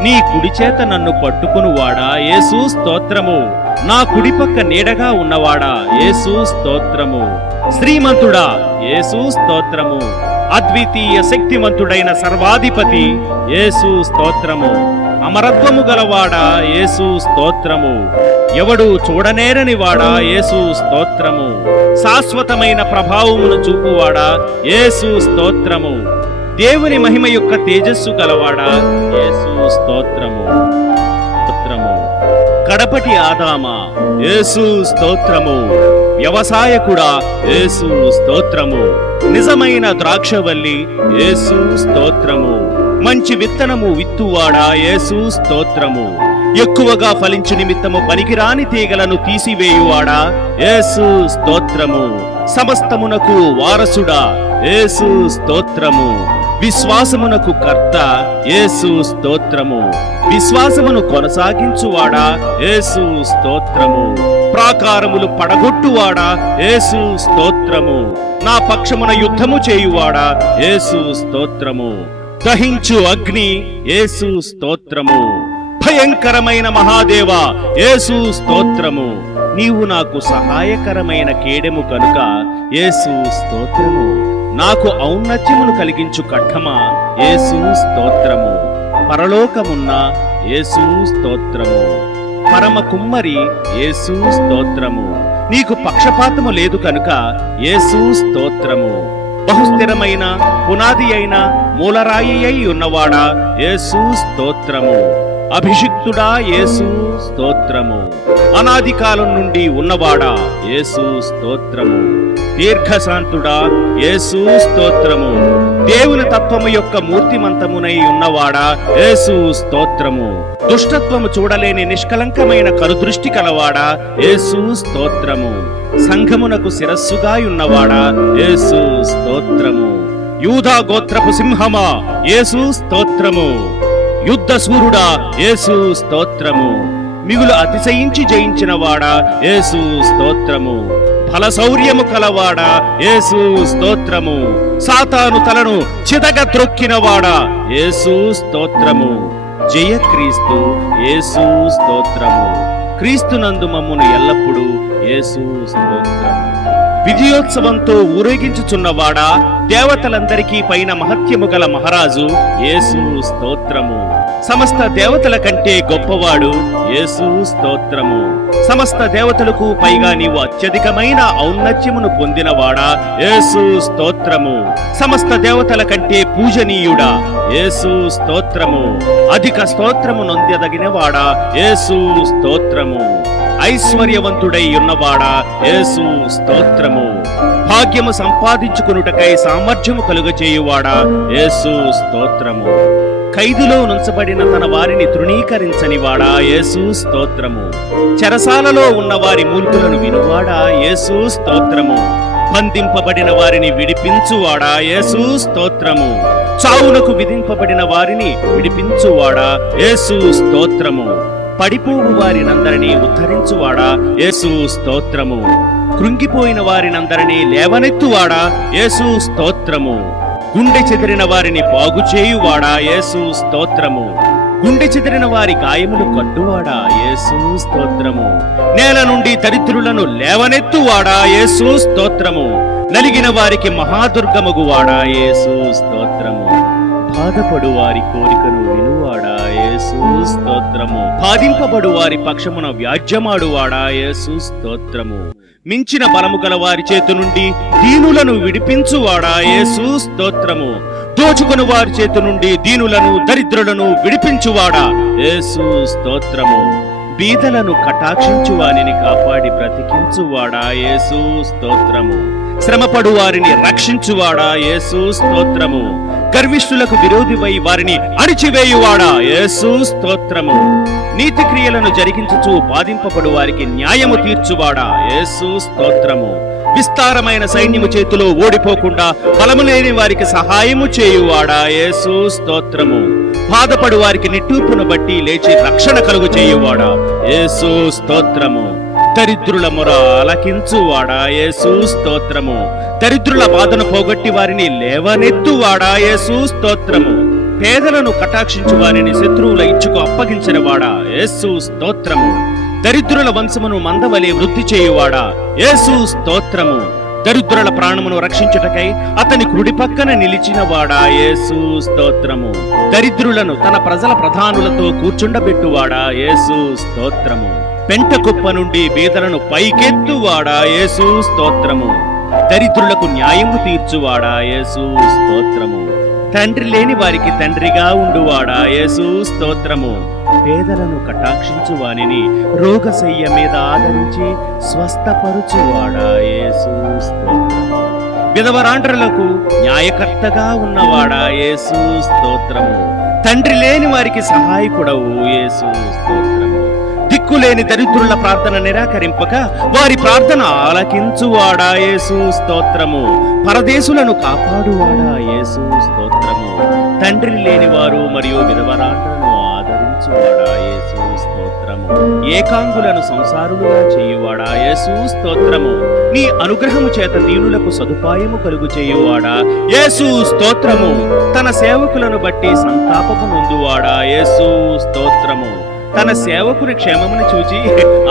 నీ కుడి చేత నన్ను పట్టుకునివాడా యేసు స్తోత్రము. నా కుడిపక్క నీడగా ఉన్నవాడా యేసు స్తోత్రము. శ్రీమంతుడా యేసు స్తోత్రము. అద్వితీయ శక్తిమంతుడైన సర్వాధిపతి యేసు స్తోత్రము. అమరత్వము గలవాడా యేసు స్తోత్రము. ఎవడు చూడనేరని వాడా యేసు స్తోత్రము. శాశ్వతమైన ప్రభావమును చూపువాడా యేసు స్తోత్రము. దేవుని మహిమ యొక్క తేజస్సు గలవాడా యేసు స్తోత్రము. స్తోత్రము. కడపటి ఆదామా యేసు స్తోత్రము. వ్యవసాయకుడా యేసు స్తోత్రము. నిజమైన ద్రాక్షవల్లి యేసు స్తోత్రము. మంచి విత్తనము విత్తువాడా యేసు స్తోత్రము. ఎక్కువగా ఫలించు నిమిత్తము పనికిరాని తీగలను తీసివేయువాడా యేసు స్తోత్రము. సమస్తమునకు వారసుడా యేసు స్తోత్రము. విశ్వాసమునకు కర్త యేసు స్తోత్రము. విశ్వాసమును కొనసాగించువాడా యేసు స్తోత్రము. ప్రాకారములు పడగొట్టువాడా యేసు స్తోత్రము. నా పక్షమున యుద్ధము చేయువాడా యేసు స్తోత్రము. దహించు అగ్ని యేసు స్తోత్రము. భయంకరమైన మహాదేవా యేసు స్తోత్రము. నీవు నాకు సహాయకరమైన కేడెము కనుక యేసు స్తోత్రము. నాకు ఔన్నత్యమును కలిగించు ఖడ్గమా యేసు స్తోత్రము. పరలోకమున్న యేసు స్తోత్రము. పరమ కుమ్మరి యేసు స్తోత్రము. నీకు పక్షపాతము లేదు కనుక యేసు స్తోత్రము. బహుస్థిరమైన పునాది అయిన మూలరాయి అయి ఉన్నవాడా యేసు స్తోత్రము. అభిషిక్తుడా యేసు స్తోత్రము. అనాది కాలం నుండి ఉన్నవాడా యేసు స్తోత్రము. దీర్ఘశాంతుడా యేసు స్తోత్రము. దేవుని తత్వము యొక్క మూర్తిమంతమునై ఉన్నవాడా యేసు స్తోత్రము. దుష్టత్వము చూడలేని నిష్కలంకమైన కరుదృష్టి కలవాడా యేసు స్తోత్రము. సంఘమునకు శిరస్సుగా ఉన్నవాడా యేసు స్తోత్రము. యూదా గోత్రపు సింహమా యేసు స్తోత్రము. యుద్ధ సూరుడా యేసు స్తోత్రము. మిగులు అతిశయించి జయించిన వాడా యేసు స్తోత్రము. ఫలశౌర్యము కలవాడా యేసు స్తోత్రము. సాతాను తలను చితక త్రొక్కినవాడా యేసు స్తోత్రము. జయక్రీస్తు యేసు స్తోత్రము. క్రీస్తునందు మమ్మును ఎల్లప్పుడూ యేసు స్తోత్రము. విజయోత్సవంతో ఊరేగించుచున్నవాడా దేవతలందరికీ పైన మహత్యము గల మహారాజు యేసు స్తోత్రము. సమస్త దేవతల కంటే గొప్పవాడు యేసు స్తోత్రము. సమస్త దేవతలకు పైగా నీవు అత్యధికమైన ఔన్నత్యమును పొందినవాడా యేసు స్తోత్రము. సమస్త దేవతల కంటే పూజనీయుడా యేసు స్తోత్రము. అధిక స్తోత్రము నొందెదగినవాడా యేసు స్తోత్రము. ఐశ్వర్యవంతుడై ఉన్నవాడా యేసు స్తోత్రము. భాగ్యము సంపాదించుకొనుటకై సామర్థ్యము కలుగచేయువాడా యేసు స్తోత్రము. ఖైదులో నుంచబడిన తన వారిని తృణీకరించని వాడా యేసు స్తోత్రము. చెరసాలలో ఉన్న వారి మూల్పులను వినువాడా యేసు స్తోత్రము. బంధింపబడిన వారిని విడిపించువాడా యేసు స్తోత్రము. చావునకు విధింపబడిన వారిని విడిపించువాడా యేసు స్తోత్రము. పడిపోవు వారినందరినీ ఉద్ధరించువాడా యేసు స్తోత్రము. కృంగిపోయిన వారినందరినీ లేవనెత్తువాడా యేసు స్తోత్రము. గుండె చెదిరిన వారిని బాగుచేయువాడా యేసు స్తోత్రము. గుండె చెదిరిన వారి గాయములు కట్టువాడా యేసు స్తోత్రము. నేల నుండి దరిద్రులను లేవనెత్తువాడా యేసు స్తోత్రము. నలిగిన వారికి మహాదుర్గమగువాడా యేసు స్తోత్రము. బాధపడు వారి కోరికను వినువాడా యేసు స్తోత్రము. బాధింపబడు వారి పక్షమున వ్యాజ్యమాడువాడా యేసు స్తోత్రము. మించిన బలము గల వారి చేతి నుండి దీనులను విడిపించువాడా యేసు స్తోత్రము. దోచుకుని వారి చేతి నుండి దీనులను దరిద్రులను విడిపించువాడా యేసు స్తోత్రము. బీదలను కటాక్షించు వారిని కాపాడి బ్రతికించువాడా యేసు స్తోత్రము. శ్రమపడు వారిని రక్షించువాడా యేసు స్తోత్రము. గర్విష్ఠులకు విరోధివై వారిని అణిచివేయువాడా యేసు స్తోత్రము. నీతి క్రియలను జరిగించుచు బాధింపబడు వారికి న్యాయము తీర్చువాడా యేసు స్తోత్రము. విస్తారమైన సైన్యము చేతిలో ఓడిపోకుండా బలము లేని వారికి సహాయము చేయువాడా యేసు స్తోత్రము. బాధపడు వారికి నిట్టూర్పును బట్టి లేచి రక్షణ కలుగు చేయువాడా యేసు స్తోత్రము. దరిద్రుల మొర ఆలకించువాడా యేసు స్తోత్రము. దరిద్రుల బాధను పోగొట్టి వారిని లేవనెత్తువాడా యేసు స్తోత్రము. పేదలను కటాక్షించు వారిని శత్రువుల ఇచ్చుకు అప్పగించిన వాడా యేసు స్తోత్రము. దరిద్రుల వంశమును మందవలే వృద్ధి చేయువాడా యేసు స్తోత్రము. దరిద్రుల ప్రాణమును రక్షించుటకై అతని కుడి పక్కన నిలిచిన వాడా యేసు స్తోత్రము. దరిద్రులను తన ప్రజల ప్రధానులతో కూర్చుండబెట్టువాడా యేసు స్తోత్రము. పెంట కుప్ప నుండి బీదలను పైకెత్తువాడా యేసు స్తోత్రము. దరిద్రులకు న్యాయము తీర్చువాడా యేసు స్తోత్రము. తండ్రి లేని వారికి తండ్రిగా ఉండువాడా యేసు స్తోత్రము. పేదలను కటాక్షించు వానిని రోగశయ్య మీద ఆదరించి స్వస్థపరుచువాడా యేసు స్తోత్రము. విధవరాండ్రులకు న్యాయకర్తగా ఉన్నవాడా యేసు స్తోత్రము. తండ్రి లేని వారికి సహాయకుడవు యేసు స్తోత్రము. దిక్కులేని దరిద్రుల ప్రార్థన నిరాకరింపక వారి ప్రార్థన ఆలకించువాడా యేసు స్తోత్రము. పరదేశులను కాపాడువాడా యేసు స్తోత్రము. తండ్రి లేని వారు మరియు విధవరాండ్రులను ఆదరించువాడా యేసు స్తోత్రము. ఏకాంగులను సంసారులుగా చేయువాడా యేసు స్తోత్రము. నీ అనుగ్రహము చేత దీనులకు సదుపాయము కలుగు చేయువాడా యేసు స్తోత్రము. తన సేవకులను బట్టి సంతాపము నొందువాడా యేసు స్తోత్రము. తన సేవకుని క్షేమమును చూచి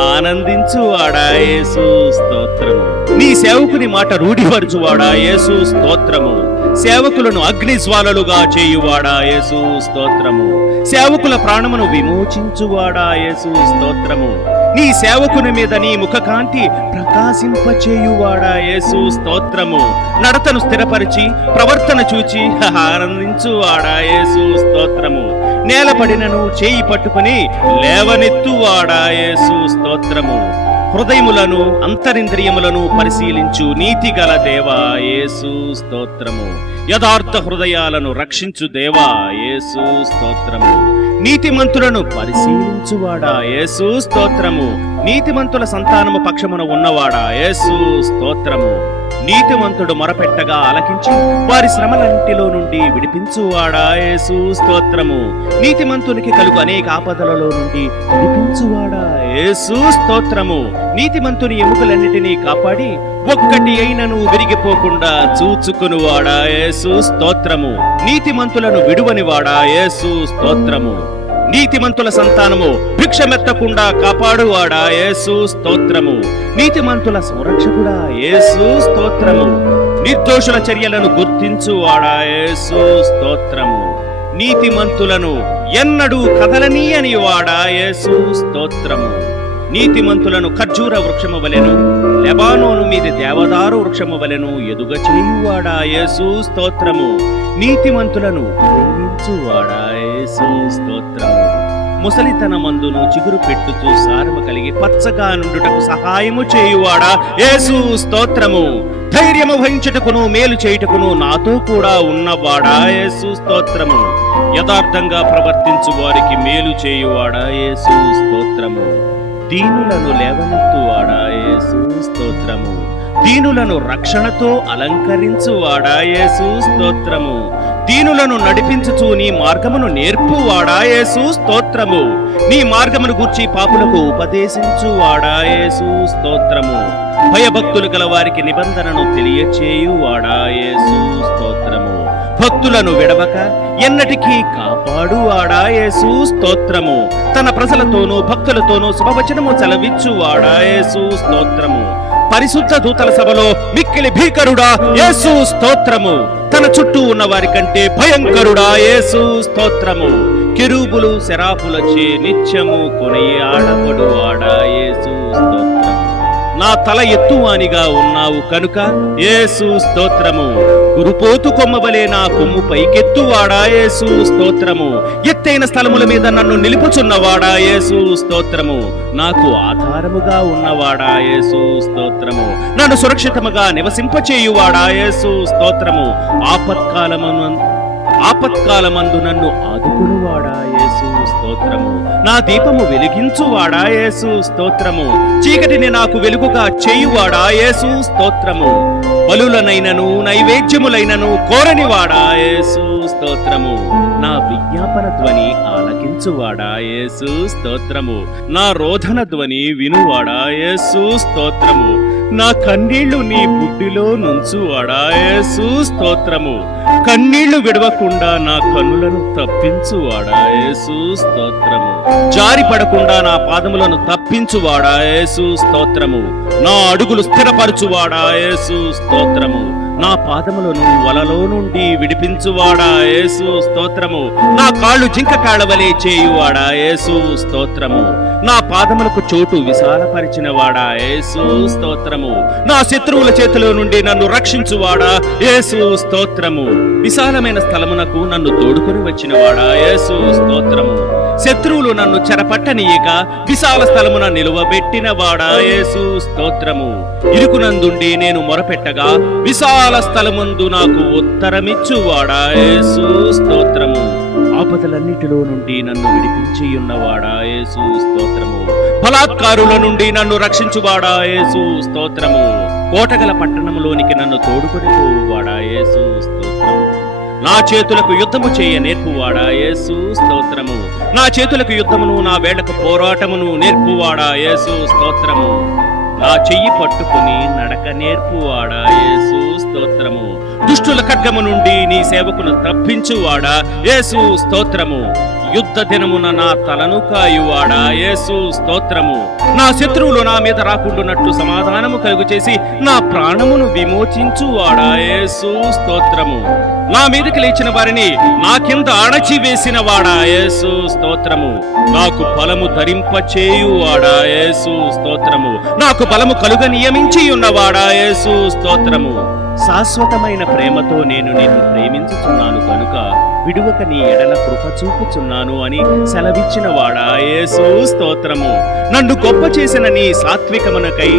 ఆనందించువాడా యేసు స్తోత్రము. నీ సేవకుని మాట రూఢిపరచువాడా యేసు స్తోత్రము. సేవకులను అగ్ని జ్వాలలుగా చేయువాడా యేసు స్తోత్రము. సేవకుల ప్రాణమును విమోచించువాడా యేసు స్తోత్రము. నీ సేవకుని మీద నీ ముఖకాంతి ప్రకాశింపచేయువాడా యేసు స్తోత్రము. నడతను స్థిరపరిచి ప్రవర్తన చూచి ఆనందించువాడా యేసు స్తోత్రము. నేలపడినను చేయి పట్టుకుని లేవనెత్తువాడా యేసు స్తోత్రము. హృదయములను అంతరింద్రియములను పరిశీలించు నీతిగల దేవా యేసు స్తోత్రము. యథార్థ హృదయాలను రక్షించు దేవా యేసు స్తోత్రము. నీతిమంతులను పరిశీలించువాడా యేసు స్తోత్రము. నీతిమంతుల సంతానము పక్షమున ఉన్నవాడా యేసు స్తోత్రము. నీతిమంతుడు మొరపెట్టగా ఆలకించి వారి శ్రమలంటిలో నుండి విడిపించువాడా యేసు స్తోత్రము. నీతిమంతునికి కలుగు అనేక ఆపదలలో నుండి విడిపించువాడా యేసు స్తోత్రము. నీతిమంతుని ఎముకలన్నిటినీ కాపాడి ఒక్కటి అయినను విరిగిపోకుండా చూచుకునివాడా యేసు స్తోత్రము. నీతిమంతులను విడువనివాడా యేసు స్తోత్రము. నీతిమంతుల సంతానము భిక్షమెత్తకుండా కాపాడువాడా యేసు స్తోత్రము. నీతిమంతుల సంరక్షకుడా యేసు స్తోత్రము. నిర్దోషుల చర్యలను గుర్తించువాడా యేసు స్తోత్రము. నీతిమంతులను ఎన్నడూ కదలనీయని వాడా యేసు స్తోత్రము. నీతిమంతులను ఖర్జూర వృక్షము వలెను లెబానోను మీద దేవదారు వృక్షము వలెను ఎదుగ చేయువాడా యేసు స్తోత్రము. నీతిమంతులను ప్రేమించువాడా యేసు స్తోత్రము. ముసలితనమందును చిగురు పెట్టుచు సారము కలిగి పచ్చగా నుండుటకు సహాయము చేయువాడా యేసు స్తోత్రము. ధైర్యము వహించుటకును మేలు చేయుటకును నాతో కూడా ఉన్నవాడా యేసు స్తోత్రము. యథార్థంగా ప్రవర్తించు వారికి మేలు చేయువాడా యేసు స్తోత్రము. దీనులను లేవనెత్తువాడా యేసు స్తోత్రము. దీనులను రక్షణతో అలంకరించువాడా యేసు స్తోత్రము. దీనులను నడిపించుచు నీ మార్గమును నేర్పువాడా యేసు స్తోత్రము. నీ మార్గమును గూర్చి పాపులకు ఉపదేశించువాడా యేసు స్తోత్రము. భయభక్తులు గల వారికి నిబంధనను తెలియచేయువాడా యేసు స్తోత్రము. భక్తులను విడవక ఎన్నటికీ కాపాడువాడా యేసు స్తోత్రము. తన ప్రజలతోనూ భక్తులతోనూ శుభవచనము చలవిచ్చువాడా యేసు స్తోత్రము. పరిశుద్ధ దూతల సభలో మిక్కిలి భీకరుడా యేసు స్తోత్రము. తన చుట్టూ ఉన్న వారి కంటే భయంకరుడా యేసు స్తోత్రము. కెరూబులు శరాపులచే నిత్యము కొనియాడబడువాడా యేసు స్తోత్రము. నా నా తల ఎత్తువానిగా ఉన్నావు కనుక యేసు స్తోత్రము. కురుపోతు కొమ్మవలే నా కొమ్ము పైకెత్తువాడా యేసు స్తోత్రము. ఎత్తైన స్థలముల మీద నన్ను నిలుపుచున్నవాడా యేసు స్తోత్రము. నాకు ఆధారముగా ఉన్నవాడా యేసు స్తోత్రము. నన్ను సురక్షితముగా నివసింపచేయువాడా యేసు స్తోత్రము. ఆపత్కాలమందు నన్ను ఆదుకునువాడా యేసు స్తోత్రము. నా దీపము వెలిగించువాడా యేసు స్తోత్రము. చీకటిని నాకు వెలుగుగా చేయువాడా యేసు స్తోత్రము. బలులనైనను నైవేద్యములైనను కోరనివాడా యేసు స్తోత్రము. నా విజ్ఞాపన ధ్వని ఆలకించువాడా యేసు స్తోత్రము. నా రోదన ధ్వని వినువాడా యేసు స్తోత్రము. నా కన్నీళ్లు నీ బుడ్డిలో నుంచువాడా యేసు స్తోత్రము. కన్నీళ్లు విడవకుండా నా కన్నులను తప్పించువాడా యేసు స్తోత్రము. జారి పడకుండా నా పాదములను తప్పించువాడా యేసు స్తోత్రము. నా అడుగులు స్థిరపరచువాడా యేసు స్తోత్రము. నా పాదములను వలలో నుండి విడిపించువాడా యేసు స్తోత్రము. నా కాళ్ళు జింక కాళ్ళవలే చేయువాడా యేసు స్తోత్రము. నా పాదములకు చోటు విశాలపరిచిన వాడా యేసు స్తోత్రము. నా శత్రువుల చేతిలో నుండి నన్ను రక్షించువాడా యేసు స్తోత్రము. విశాలమైన స్థలమునకు నన్ను తోడుకొని వచ్చిన వాడా యేసు స్తోత్రము. శత్రువులు నన్ను చెరపట్టనీయక విశాల స్థలమున నిలువబెట్టిన వాడా యేసు స్తోత్రము. ఇరుకునందుండి నేను మొరపెట్టగా విశాల స్థలముందు నాకు ఉత్తరమిచ్చువాడా యేసు స్తోత్రము. ఆపదలన్నిటిలో నుండి నన్ను విడిపించి ఉన్నవాడా యేసు స్తోత్రము. బలాత్కారుల నుండి నన్ను రక్షించువాడా యేసు స్తోత్రము. కోటగల పట్టణములోనికి నన్ను తోడుకొని పోవువాడా యేసు స్తోత్రము. నా చేతులకు యుద్ధము చేయ నేర్పువాడా యేసు స్తోత్రము. నా చేతులకు యుద్ధమును నా వేళ్లకు పోరాటమును నేర్పువాడా యేసు స్తోత్రము. నా చెయ్యి పట్టుకుని నడక నేర్పువాడా యేసు స్తోత్రము. దుష్టుల ఖడ్గము నుండి నీ సేవకును తప్పించువాడా యేసు స్తోత్రము. యుద్ధ దినమున నా తలను కాయువాడా యేసు స్తోత్రము. నా శత్రువులు నా మీద రాకుండానట్లు సమాధానము కలుగు చేసి నా ప్రాణమును విమోచించువాడా యేసు స్తోత్రము. నా మీదకి లేచిన వారిని నా కింద అణచివేసిన వాడా యేసు స్తోత్రము. నాకు బలము ధరింపచేయువాడా యేసు స్తోత్రము. నాకు బలము కలుగ నియమించి ఉన్నవాడా యేసు స్తోత్రము. శాశ్వతమైన ప్రేమతో నేను నిన్ను ప్రేమించుచున్నాను కనుక విడువక నీ ఎడల కృప చూపుచున్నాను అని సెలవిచ్చిన వాడా యేసు స్తోత్రము. నన్ను గొప్ప చేసిన నీ సాత్వికమునకై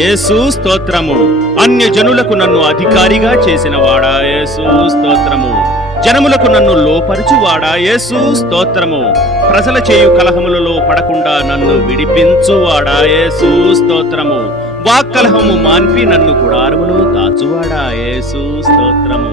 యేసు స్తోత్రము. అన్య జనులకు నన్ను అధికారిగా చేసిన వాడా యేసు స్తోత్రము. జనములకు నన్ను లోపరచువాడా యేసు స్తోత్రము. ప్రజల చేయు కలహములలో పడకుండా నన్ను విడిపించువాడా యేసు స్తోత్రము. వాక్కలహము మాన్పి నన్ను గుడారములో దాచువాడా యేసు స్తోత్రము.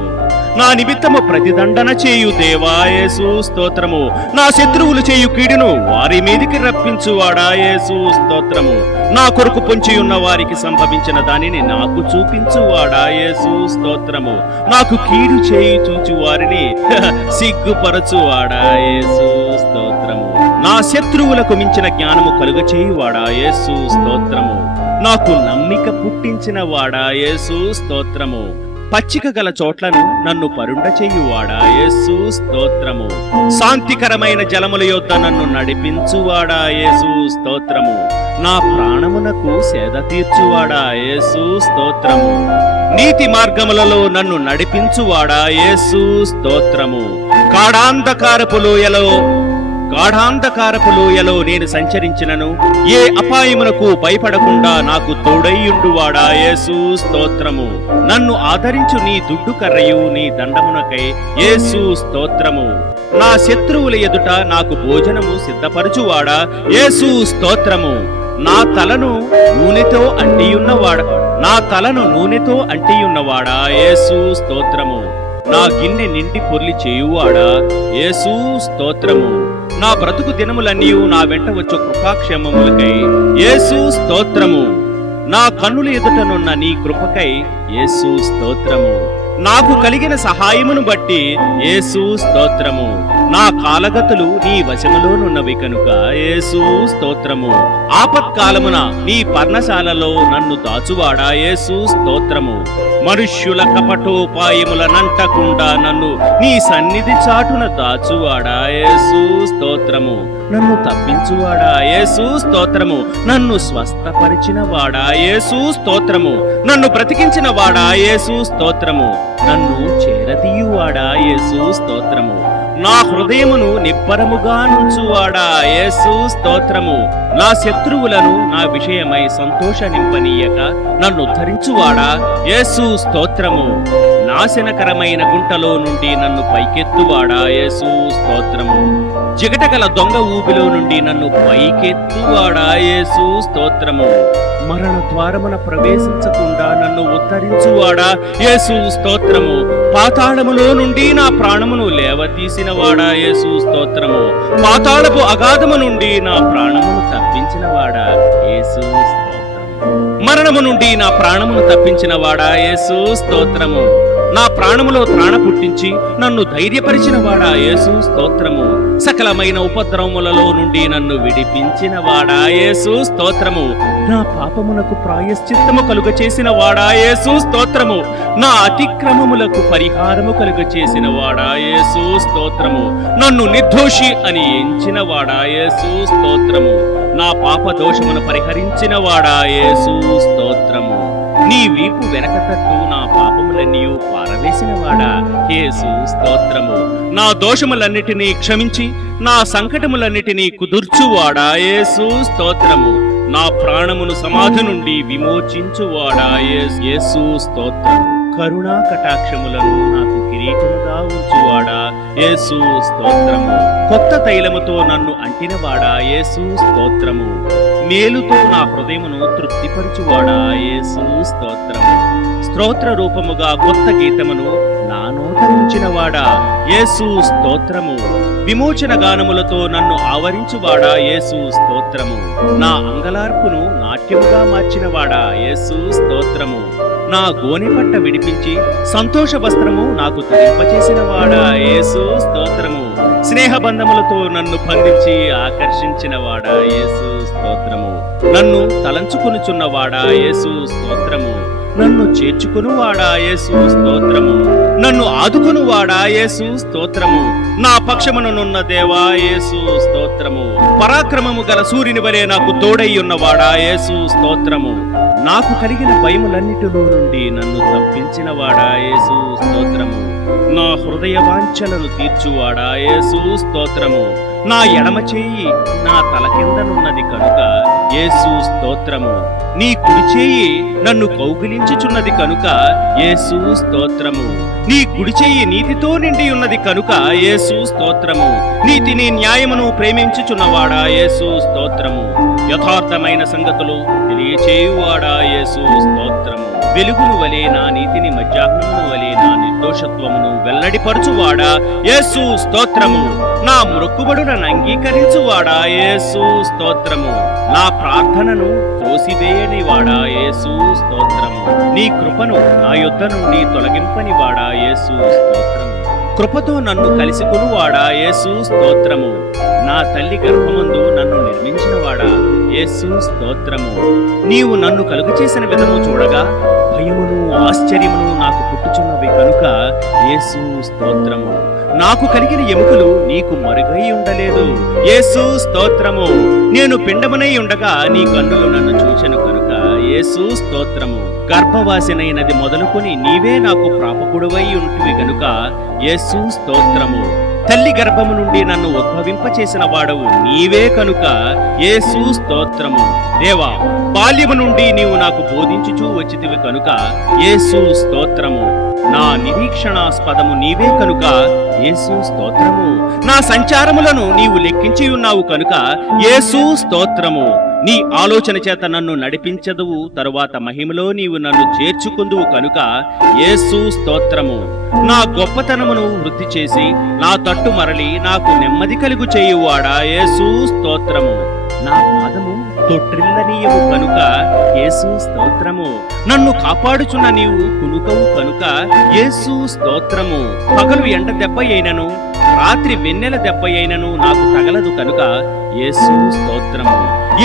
నా నిమిత్తము ప్రతిదండన చేయు దేవా యేసు స్తోత్రము. నా శత్రువులు చేయు కీడును వారి మీదికి రప్పించువాడా యేసు స్తోత్రము. నా కొరకు పొంచి ఉన్న వారికి సంభవించిన దానిని నాకు చూపించువాడా యేసు స్తోత్రము. నాకు కీడు చేయి చూచు వారిని సిగ్గుపరచువాడా యేసు స్తోత్రము. నా శత్రువులకు మించిన జ్ఞానము కలుగచేయువాడా యేసు స్తోత్రము. నాకు నమ్మిక పుట్టించిన వాడా యేసు స్తోత్రము. పచ్చిక గల చోట్లను నన్ను పరుండ చేయువాడా యేసు స్తోత్రము. శాంతికరమైన జలముల యొద్ద నన్ను నడిపించువాడా యేసు స్తోత్రము. నా ప్రాణమునకు సేద తీర్చువాడా యేసు స్తోత్రము. నీతి మార్గములలో నన్ను నడిపించువాడా యేసు స్తోత్రము. గాఢాంధకారపు లోయలో నేను సంచరించినను ఏ అపాయమునకు భయపడకుండా నాకు తోడైయుండువాడా యేసు స్తోత్రము. నన్ను ఆదరించు నీ దుడ్డు కర్రయు నీ దండమునకై యేసు స్తోత్రము. నా శత్రువుల ఎదుట నాకు భోజనము సిద్ధపరచువాడా యేసు స్తోత్రము. నా తలను నూనెతో అంటియున్నవాడా యేసు స్తోత్రము. నా గిన్నె నిండి పొర్లి చేయువాడా యేసు స్తోత్రము. నా బ్రతుకు దినములన్నీ నా వెంట వచ్చు కృపాక్షేమములకై యేసు స్తోత్రము. నా కన్నుల ఎదుటనున్న నీ కృపకై యేసు స్తోత్రము. నాకు కలిగిన సహాయమును బట్టి యేసు స్తోత్రము. నా కాలగతులు నీ వశములోనున్నవి కనుక యేసు స్తోత్రము. ఆపత్కాలమున నీ పర్ణశాలలో నన్ను దాచువాడా యేసు స్తోత్రము. మనుష్యుల కపటోపాయములనంటకుండా నన్ను నీ సన్నిధి చాటున దాచువాడా యేసు స్తోత్రము. నన్ను తప్పించువాడా యేసు స్తోత్రము. నన్ను స్వస్థపరిచిన వాడా యేసు స్తోత్రము. నన్ను బ్రతికించిన వాడా యేసు స్తోత్రము. నన్ను చేరదీయువాడా యేసు స్తోత్రము. నా హృదయమును నిబ్బరముగా నుంచువాడా యేసు స్తోత్రము. నా శత్రువులను నా విషయమై సంతోష నింపనీయక నన్ను ఉద్ధరించువాడా యేసు స్తోత్రము. నాశనకరమైన గుంటలో నుండి నన్ను పైకెత్తువాడా యేసు స్తోత్రము. జిగటగల దొంగ ఊపిలో నుండి నన్ను పైకెత్తువాడా యేసు స్తోత్రము. మరణ ద్వారమున ప్రవేశించకుండా నన్ను ఉద్ధరించువాడా యేసు స్తోత్రము. పాతాళములో నుండి నా ప్రాణమును లేవతీసిన వాడా యేసు స్తోత్రము. పాతాళపు అగాధము నుండి నా ప్రాణమును తప్పించిన వాడా యేసు స్తోత్రము. మరణము నుండి నా ప్రాణమును తప్పించిన వాడా యేసు స్తోత్రము. నా ప్రాణములో త్రాణ పుట్టించి నన్ను ధైర్యపరిచిన వాడా యేసు స్తోత్రము. సకలమైన ఉపద్రవములలో నుండి నన్ను విడిపించిన వాడా యేసు స్తోత్రము. నా పాపమునకు ప్రాయశ్చిత్తము కలుగ చేసిన వాడా యేసు స్తోత్రము. నా అతిక్రమములకు పరిహారము కలుగ చేసిన వాడా యేసు స్తోత్రము. నన్ను నిర్దోషి అని ఎంచిన వాడా యేసు స్తోత్రము. నా పాప దోషమును పరిహరించిన వాడా యేసు స్తోత్రము. నీ వీపు వెనక తట్టు నా పాపములన్నీ పారవేసిన వాడా యేసు స్తోత్రము. నా దోషములన్నిటినీ క్షమించి నా సంకటములన్నిటినీ కుదుర్చువాడా యేసు స్తోత్రము. నా ప్రాణమును సమాధి నుండి విమోచించువాడా యేసు స్తోత్రము. కరుణా కటాక్షములను నాకు కిరీటముగా ఉంచువాడా యేసు స్తోత్రము. కొత్త తైలముతో నన్ను అంటినవాడా యేసు స్తోత్రము. మేలుతో నా హృదయమును తృప్తిపరచువాడా యేసు స్తోత్రము. స్తోత్ర రూపముగా కొత్త గీతమును నా నోట ఉంచినవాడా యేసు స్తోత్రము. విమోచన గానములతో నన్ను ఆవరించువాడా యేసు స్తోత్రము. నా అంగలార్పును నాట్యముగా మార్చినవాడా యేసు స్తోత్రము. నా గోనెపట్ట విడిపించి సంతోష వస్త్రము నాకు ధరింపచేసిన వాడా యేసు స్తోత్రము. స్నేహబంధములతో నన్ను బంధించి ఆకర్షించిన వాడా యేసు స్తోత్రము. నన్ను తలంచుకొనుచున్నవాడా యేసు స్తోత్రము. నన్ను చేర్చుకునివాడా యేసు స్తోత్రము. నన్ను ఆదుకునివాడా యేసు స్తోత్రము. నా పక్షముననున్న దేవా యేసు స్తోత్రము. పరాక్రమము గల సూర్యుని వలె నాకు తోడై ఉన్నవాడా యేసు స్తోత్రము. నాకు కలిగిన భయములన్నిటిలో నుండి నన్ను తప్పించిన వాడా యేసు స్తోత్రము. నా హృదయ వాంఛలను తీర్చువాడా యేసు స్తోత్రము. నా ఎడమ చేయి నా తల కిందనున్నది కనుక యేసు స్తోత్రము. నీ కుడి చేయి నన్ను కౌగిలించుచున్నది కనుక యేసు స్తోత్రము. నీ కుడి చేయి నీతితో నిండి ఉన్నది కనుక యేసు స్తోత్రము. నీతిని న్యాయమును ప్రేమించుచున్నవాడా యేసు స్తోత్రము. యథార్థమైన సంగతులు తెలియచేయువాడా యేసు స్తోత్రము. వెలుగును వలె నా నీతిని మధ్యాహ్నమును వలె నా నిర్దోషత్వమును వెల్లడిపరచువాడా యేసు స్తోత్రము. నా మొక్కుబడులను అంగీకరించువాడా యేసు స్తోత్రము. నా ప్రార్థనను త్రోసివేయని వాడా యేసు స్తోత్రము. నీ కృపను నా యొద్ద నుండి తొలగింపని వాడా యేసు స్తోత్రము. కృపతో నన్ను కలిసికొనువాడా యేసు స్తోత్రము. నా తల్లి గర్భమందు నన్ను నిర్మించినవాడా యేసు స్తోత్రము. నీవు నన్ను కలుగు చేసిన విధము చూడగా భయమును ఆశ్చర్యమును నాకు పుట్టుచున్నవి కనుక యేసు స్తోత్రము. నాకు కలిగిన ఎముకలు నీకు మరుగై ఉండలేదు యేసు స్తోత్రము. నేను పిండమునై ఉండగా నీ కన్నులు నన్ను చూచెను కనుక యేసు స్తోత్రము. గర్భవాసినైనది మొదలుకొని నీవే నాకు ప్రాపకుడువై ఉంటివి గనుక యేసు స్తోత్రము. తల్లి గర్భము నుండి నన్ను ఉద్భవింపచేసిన వాడవు నీవే కనుక యేసు స్తోత్రము. దేవా, బాల్యము నుండి నీవు నాకు బోధించుచూ వచ్చితివి కనుక యేసు స్తోత్రము. నా నిరీక్షణాస్పదము నీవే కనుక యేసు స్తోత్రము. నా సంచారములను నీవు లెక్కించి ఉన్నావు కనుక యేసు స్తోత్రము. నీ ఆలోచన చేత నన్ను నడిపించదువు, తరువాత మహిమలో నీవు నన్ను చేర్చుకుందువు కనుక యేసు స్తోత్రము. నా గొప్పతనమును వృద్ధి చేసి నా తట్టు మరలి నాకు నెమ్మది కలుగు చేయువాడా యేసు స్తోత్రము. నా పాదము తొట్రిల్లనీయవు కనుక యేసు స్తోత్రము. నన్ను కాపాడుచున్న నీవు కునుకవు కనుక యేసు స్తోత్రము. పగలు ఎండ దెబ్బ అయినను రాత్రి వెన్నెల దెబ్బ అయినను నాకు తగలదు కనుక యేసు స్తోత్రము.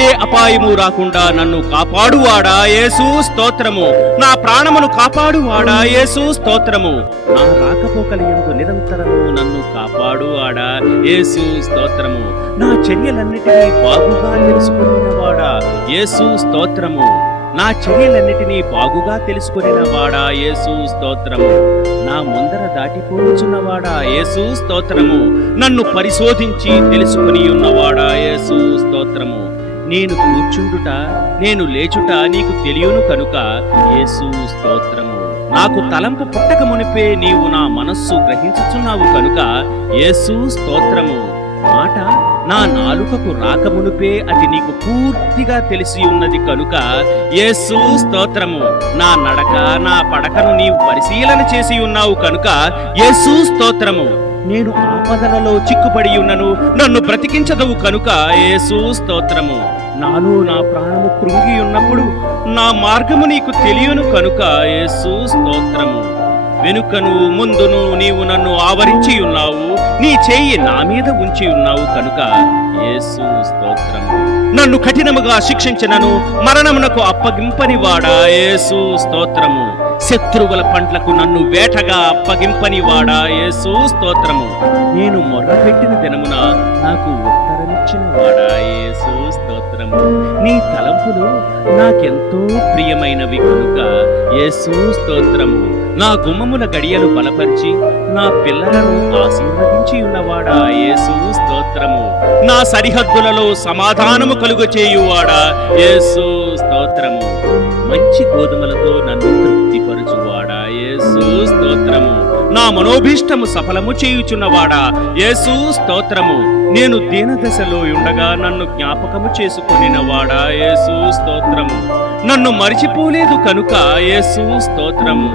ఏ అపాయము రాకుండా నన్ను కాపాడువాడా యేసు స్తోత్రము. నా ప్రాణమును కాపాడువాడా యేసు స్తోత్రము. నా రాకపోకలయందు నిరంతరము నన్ను కాపాడువాడా యేసు స్తోత్రము. నా చర్యలన్నిటినీ బాగుగా తెలుసుకునేవాడా యేసు స్తోత్రము. నా చర్యలన్నిటినీ బాగుగా తెలుసుకునేవాడా యేసు స్తోత్రము. నా ముందర దాటిపోచున్నవాడా యేసు స్తోత్రము. నన్ను పరిశోధించి తెలుసుకుని ఉన్నవాడా యేసు స్తోత్రము. నేను కూర్చుండుట నేను లేచుట నీకు తెలియను కనుక యేసు స్తోత్రము. నాకు తలంపు పుట్టక మునిపే నీవు నా మనస్సు గ్రహించుచున్నావు కనుక యేసు స్తోత్రము. మాట నా నాలుకకు రాకమునుపే అది నీకు పూర్తిగా తెలిసి ఉన్నది కనుక యేసు స్తోత్రము. నా నడక నా పడకను నీవు పరిశీలన చేసి ఉన్నావు కనుక యేసు స్తోత్రము. నేను ఆపదలలో చిక్కుపడి ఉన్నను, నన్ను బ్రతికించదవు కనుక యేసు స్తోత్రము. నాలో నా ప్రాణము కృంగి ఉన్నప్పుడు నా మార్గము నీకు తెలియను కనుక యేసు స్తోత్రము. వెనుకను ముందును నీవు నన్ను ఆవరించి ఉన్నావు, నీ చెయ్యి నా మీద ఉంచి ఉన్నావు కనుక యేసు స్తోత్రము. నన్ను కఠినముగా శిక్షించినను మరణమునకు అప్పగింపని వాడా యేసు స్తోత్రము. శత్రువుల పండ్లకు నన్ను వేటగా అప్పగింపని వాడా యేసు స్తోత్రము. నేను మొర్రపెట్టిన దినమున నాకు ఉత్తరమిచ్చిన వాడా యేసు స్తోత్రము. నీ తలంపులు నాకెంతో ప్రియమైనవి కనుక యేసు స్తోత్రము. నా గుమ్మముల గడియలు బలపరిచి నా పిల్లలను ఆశీర్వదించి ఉన్నవాడా యేసు స్తోత్రము. నా సరిహద్దులలో సమాధానము కలుగు చేయువాడా యేసు స్తోత్రము. మంచి గోధుమలతో నన్ను తృప్తిపరచువాడా యేసు స్తోత్రము. నా మనోభీష్టము సఫలము చేయుచున్నవాడా యేసు స్తోత్రము. నేను దీనదశలో ఉండగా నన్ను జ్ఞాపకము చేసుకొనినవాడా యేసు స్తోత్రము. నన్ను మరిచిపోలేదు కనుక యేసు స్తోత్రము.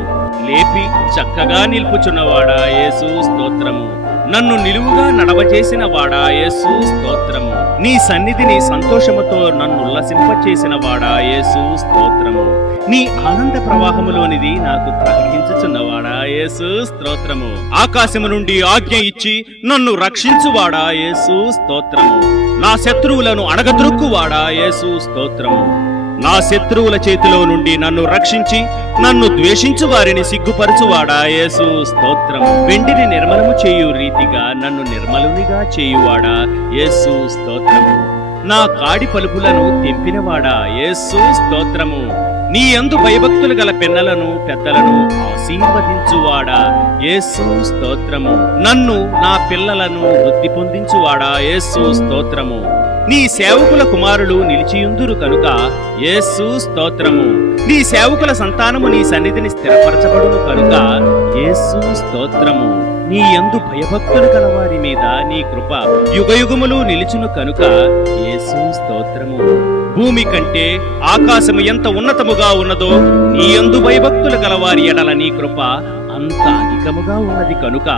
లేపి చక్కగా నిలుపుచున్నవాడా యేసు స్తోత్రము. నన్ను నిలువుగా నడవచేసిన వాడా యేసు స్తోత్రము. నీ సన్నిధిని సంతోషముతో నన్ను ఉల్లసింపచేసిన వాడా యేసు స్తోత్రము. నీ ఆనంద ప్రవాహములోనిది నాకు ప్రకటించుచున్నవాడా యేసు స్తోత్రము. ఆకాశము నుండి ఆజ్ఞ ఇచ్చి నన్ను రక్షించువాడా యేసు స్తోత్రము. నా శత్రువులను అణగద్రొక్కువాడా యేసు స్తోత్రము. నా శత్రువుల చేతిలో నుండి నన్ను రక్షించి నన్ను ద్వేషించు వారిని సిగ్గుపరచువాడా యేసు స్తోత్రం. వెండిని నిర్మలము చేయు రీతిగా నన్ను నిర్మలునిగా చేయువాడా యేసు స్తోత్రము. నా కాడి పలుపులను తెంపినవాడా యేసు స్తోత్రము. నీ యందు భయభక్తులు గల పిన్నలను పెద్దలను ఆశీర్వదించువాడా యేసు స్తోత్రము. నన్ను నా పిల్లలను వృద్ధి పొందించువాడా యేసు స్తోత్రము. నీ సేవకుల కుమారులు నిలిచియుందురు కనుక యేసు స్తోత్రము. నీ సేవకుల సంతానము నీ సన్నిధిని స్థిరపరచబడును కనుక యేసు స్తోత్రము. నీ యందు భయభక్తులు గలవారి మీద నీ కృప యుగయుగములు నిలుచును కనుక యేసు స్తోత్రము. భూమి కంటే ఆకాశము ఎంత ఉన్నతముగా ఉన్నదో నీ యందు భయభక్తులు గలవారి ఎడల నీ కృప అంత అధికముగా ఉన్నది కనుక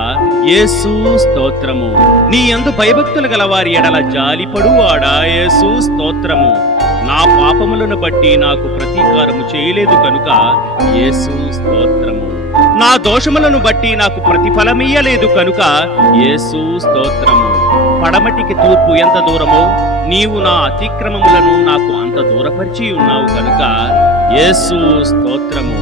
యేసు స్తోత్రము. నీ యందు భయభక్తులు గలవారి ఎడల జాలిపడువాడా యేసు స్తోత్రము. నా పాపములను బట్టి నాకు ప్రతీకారము చేయలేదు కనుక యేసు స్తోత్రము. నా దోషములను బట్టి నాకు ప్రతిఫలమియ్యలేదు కనుక యేసు స్తోత్రము. పడమటికి తూర్పు ఎంత దూరమో నీవు నా అతిక్రమములను నాకు అంత దూరపరిచి ఉన్నావు కనుక యేసు స్తోత్రము.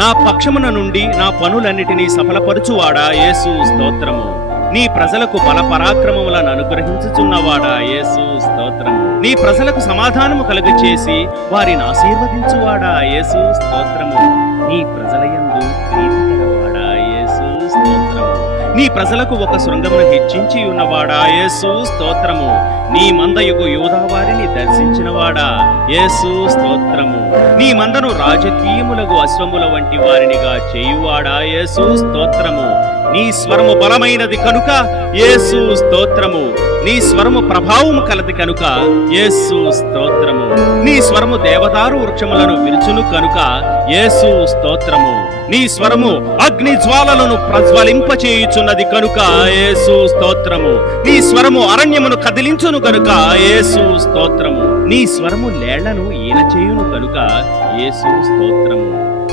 నా పక్షమున నుండి నా పనులన్నిటినీ సఫలపరచువాడా యేసు స్తోత్రము. నీ ప్రజలకు బల పరాక్రమములను అనుగ్రహించుచున్నవాడా యేసు స్తోత్రము. నీ ప్రజలకు సమాధానము కలుగచేసి వారిని ఆశీర్వదించువాడా యేసు స్తోత్రము. నీ ప్రజలయందు ప్రీతి కలవాడా యేసు స్తోత్రము. నీ ప్రజలకు ఒక శృంగమును హెచ్చించి ఉన్నవాడా యేసు స్తోత్రము. నీ మందయుగు యూదావారిని దర్శించినవాడా యేసు స్తోత్రము. నీ మందను రాజకీయములకు అశ్వముల వంటి వారినిగా చేయువాడా యేసు స్తోత్రము. నీ స్వరము బలమైనది కనుక యేసు స్తోత్రము. నీ స్వరము ప్రభావము కలది కనుక యేసు స్తోత్రము. నీ స్వరము దేవదారు వృక్షములను విరుచును కనుక యేసు స్తోత్రము. నీ స్వరము అగ్ని జ్వాలలను ప్రజ్వలింపచేయుచున్నది కనుక యేసు స్తోత్రము. నీ స్వరము అరణ్యమును కదిలించును కనుక యేసు స్తోత్రము. నీ స్వరము లేళ్లను ఈన చేయును కనుక యేసు స్తోత్రము.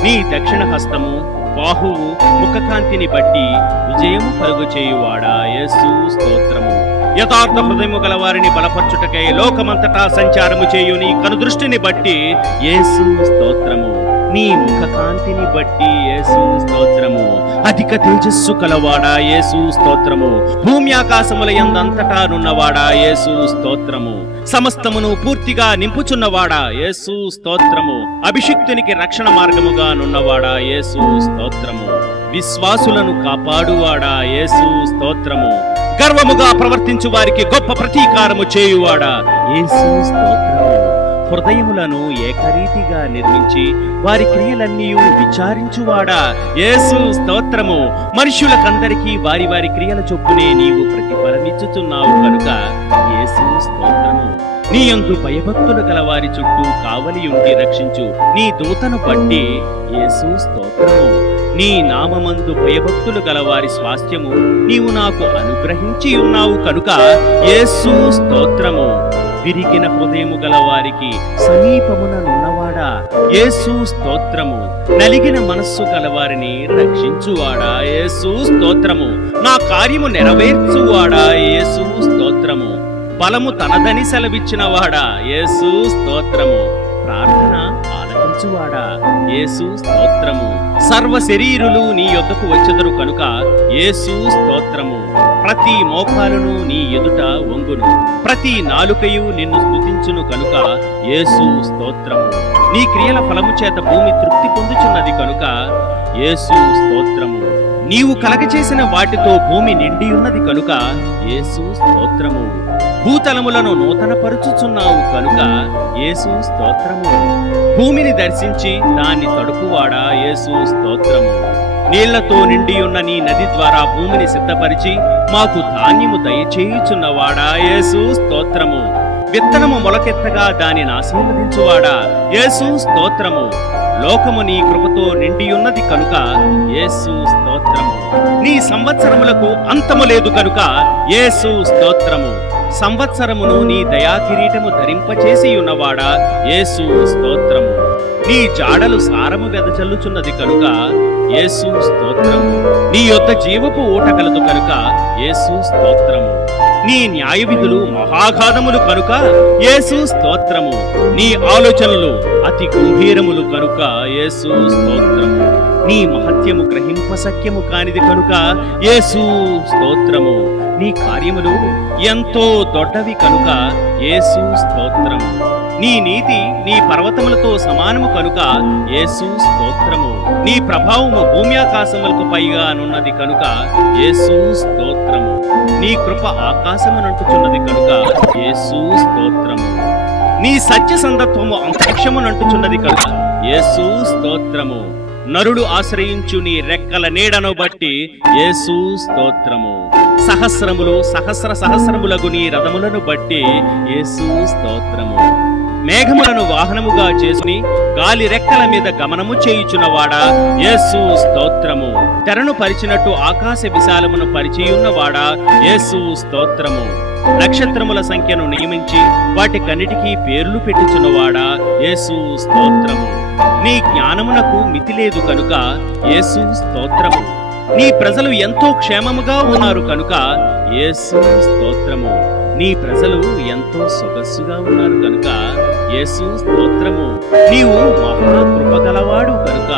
నీ దక్షిణ హస్తము బాహువు ముఖకాంతిని బట్టి విజయము కలుగు చేయువాడా యేసు స్తోత్రము. యథార్థ హృదయము గల వారిని బలపరచుటకై లోకమంతటా సంచారము చేయు నీ కనుదృష్టిని బట్టి యేసు స్తోత్రము. నీ ముఖకాంతిని బట్టి యేసు స్తోత్రము. అధిక తేజస్సు కలవాడా యేసు స్తోత్రము. భూమి ఆకాశముల యందంతటా నున్నవాడా యేసు స్తోత్రము. సమస్తమును పూర్తిగా నింపుచున్నవాడా యేసు స్తోత్రము. అభిషిక్తునికి రక్షణ మార్గముగా నున్నవాడా యేసు స్తోత్రము. విశ్వాసులను కాపాడువాడా యేసు స్తోత్రము. గర్వముగా ప్రవర్తించు వారికి గొప్ప ప్రతీకారము చేయువాడా యేసు స్తోత్రము. హృదయములను ఏకరీతిగా నిర్మించి వారి క్రియలన్నీ విచారించువాడా యేసు స్తోత్రము. మనుషులకందరికీ వారి వారి క్రియల చొప్పునే నీవు ప్రతిఫలమిచ్చుచున్నావు కనుక యేసు స్తోత్రము. నీ యందు భయభక్తులు గల వారి చుట్టూ కావలియుండి రక్షించు నీ దూతను బట్టి యేసు స్తోత్రము. నీ నామమందు భయభక్తులు గల వారి స్వాస్థ్యము నీవు నాకు అనుగ్రహించి ఉన్నావు కనుక యేసు స్తోత్రము. విరిగిన హృదయము గల వారికి సమీపమున నున్నవాడా యేసు స్తోత్రము. నలిగిన మనస్సు గలవారిని రక్షించువాడా యేసు స్తోత్రము. నా కార్యము నెరవేర్చువాడా యేసు స్తోత్రము. బలము తనదని సెలవిచ్చిన వాడా యేసు స్తోత్రము. ప్రార్థన ఆలకించువాడా యేసు స్తోత్రము. సర్వ శరీరులు నీ యొద్దకు వచ్చెదరు కనుక యేసు స్తోత్రము. ప్రతి మోకాలును నీ ఎదుట వంగును, ప్రతి నాలుకయు నిన్ను స్తుతించును కనుక యేసు స్తోత్రము. నీ క్రియల ఫలము చేత భూమి తృప్తి పొందుచున్నది కనుక యేసు స్తోత్రము. నీవు కలగచేసిన వాటితో భూమి నిండి ఉన్నది కనుక యేసు స్తోత్రము. భూతలములను నూతనపరుచుచున్నావు కనుక యేసు స్తోత్రము. భూమిని దర్శించి దాన్ని తడుపువాడా యేసు స్తోత్రము. నీళ్లతో నిండి ఉన్న నీ నది ద్వారా భూమిని సిద్ధపరిచి మాకు ధాన్యము దయచేయుచున్నవాడా యేసు స్తోత్రము. విత్తనము మొలకెత్తగా దానిని ఆశీర్వదించువాడా యేసు స్తోత్రము. లోకము నీ కృపతో నిండియున్నది కనుక యేసు స్తోత్రము. నీ సంవత్సరములకు అంతము లేదు కనుక యేసు స్తోత్రము. సంవత్సరమును నీ దయాకిరీటము ధరింపచేసి ఉన్నవాడా యేసు స్తోత్రము. నీ జాడలు సారము వెదజల్లుచున్నది కనుక యేసు స్తోత్రము. నీ యొద్ద జీవపు ఊట కలదు కనుక యేసు స్తోత్రము. నీ న్యాయ విధులు మహాఘాతములు కనుక యేసు స్తోత్రము. నీ ఆలోచనలు అతి గంభీరములు కనుక యేసు స్తోత్రము. నీ మహత్యము గ్రహింపశక్యము కానిది కనుక యేసు స్తోత్రము. నీ కార్యములు ఎంతో దొడ్డవి కనుక యేసు స్తోత్రము. నీ నీతి నీ పర్వతములతో సమానము కనుక యేసు స్తోత్రము. నీ ప్రభావము భూమి ఆకాశములకు పైగా నున్నది కనుక యేసు స్తోత్రము. నీ కృప ఆకాశమునంటుచున్నది కనుక యేసు స్తోత్రము. నీ సత్యసంధత్వము అంతరిక్షమునంటుచున్నది కనుక యేసు స్తోత్రము. నరుడు ఆశ్రయించు నీ రెక్కల నీడను బట్టి యేసు స్తోత్రము. సహస్రములు సహస్రములగు నీ రథములను బట్టి యేసు స్తోత్రము. మేఘములను వాహనముగా చేసుని గాలి రెక్కల మీద గమనము చేయుచున్నవాడా యేసు స్తోత్రము. తెరను పరిచినట్టు ఆకాశ విశాలమును పరిచియున్నవాడా యేసు స్తోత్రము. నక్షత్రముల సంఖ్యను నియమించి వాటి కన్నిటికీ పేర్లు పెట్టుచున్నవాడా యేసు స్తోత్రము. నీ జ్ఞానమునకు మితి లేదు కనుక యేసు స్తోత్రము. నీ ప్రజలు ఎంతో క్షేమముగా ఉన్నారు కనుక యేసు స్తోత్రము. నీ ప్రజలు ఎంతో సొగస్సుగా ఉన్నారు కనుక యేసు స్తోత్రము. నీవు మహాకృపగలవాడు కనుక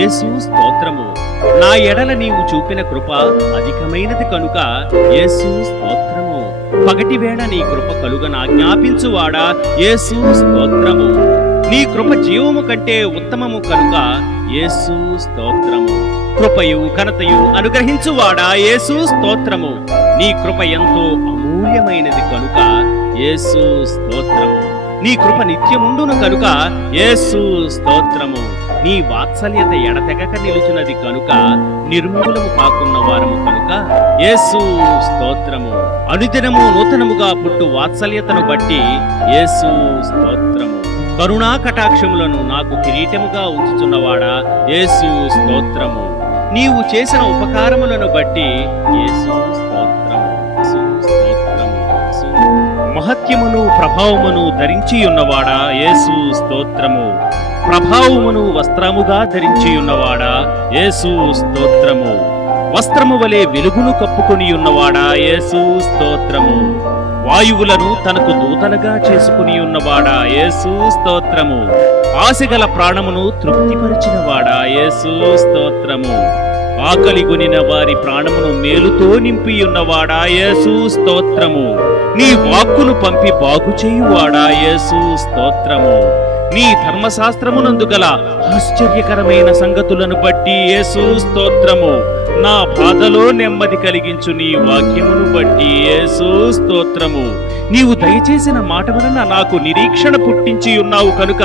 యేసు స్తోత్రము. నా ఎడల నీవు చూపిన కృప అధికమైనది కనుక యేసు స్తోత్రము. పగటి వేళ నీ కృప కలుగనాజ్ఞాపించువాడా యేసు స్తోత్రము. నీ కృప జీవము కంటే ఉత్తమము కనుక యేసు స్తోత్రము. కృపయు ఘనతయు అనుగ్రహించువాడా యేసు స్తోత్రము. నీ కృప ఎంతో అమూల్యమైనది కనుక యేసు స్తోత్రము. నీ కృప నిత్యముండును కనుక యేసు స్తోత్రము. నీ వాత్సల్యత ఎడతెగక నిలుచున్నది కనుక నిర్మూలము కాకున్న వారము కనుక యేసు స్తోత్రము. అనుదినము నూతనముగా పుట్టు వాత్సల్యతను బట్టి యేసు స్తోత్రము. కరుణా కటాక్షములను నాకు కిరీటముగా ఉంచుచున్నవాడా యేసు స్తోత్రము. నీవు చేసిన ఉపకారములను బట్టి యేసు స్తోత్రము. యేసు స్తోత్రము. మహత్యమును ప్రభావమును ధరించి ఉన్నవాడా యేసు స్తోత్రము. ప్రభావమును వస్త్రముగా ధరించి ఉన్నవాడా యేసు స్తోత్రము. వస్త్రము వలె వెలుగును కప్పుకొని ఉన్నవాడా యేసు స్తోత్రము. వాయువులను తనకు దూతలుగా చేసుకుని ఉన్నవాడా యేసు స్తోత్రము. ఆశగల ప్రాణమును తృప్తిపరిచినవాడా యేసు స్తోత్రము. ఆకలిగొనిన వారి ప్రాణమును మేలుతో నింపి ఉన్నవాడా యేసు స్తోత్రము. నీ వాక్కును పంపి బాగు చేయువాడా యేసు స్తోత్రము. నీ ధర్మశాస్త్రమునందు గల ఆశ్చర్యకరమైన సంగతులను బట్టి యేసు స్తోత్రము. నా బాధలో నెమ్మది కలిగించు నీ వాక్యమును బట్టి యేసు స్తోత్రము. నీవు దయచేసిన మాట వలన నాకు నిరీక్షణ పుట్టించి ఉన్నావు కనుక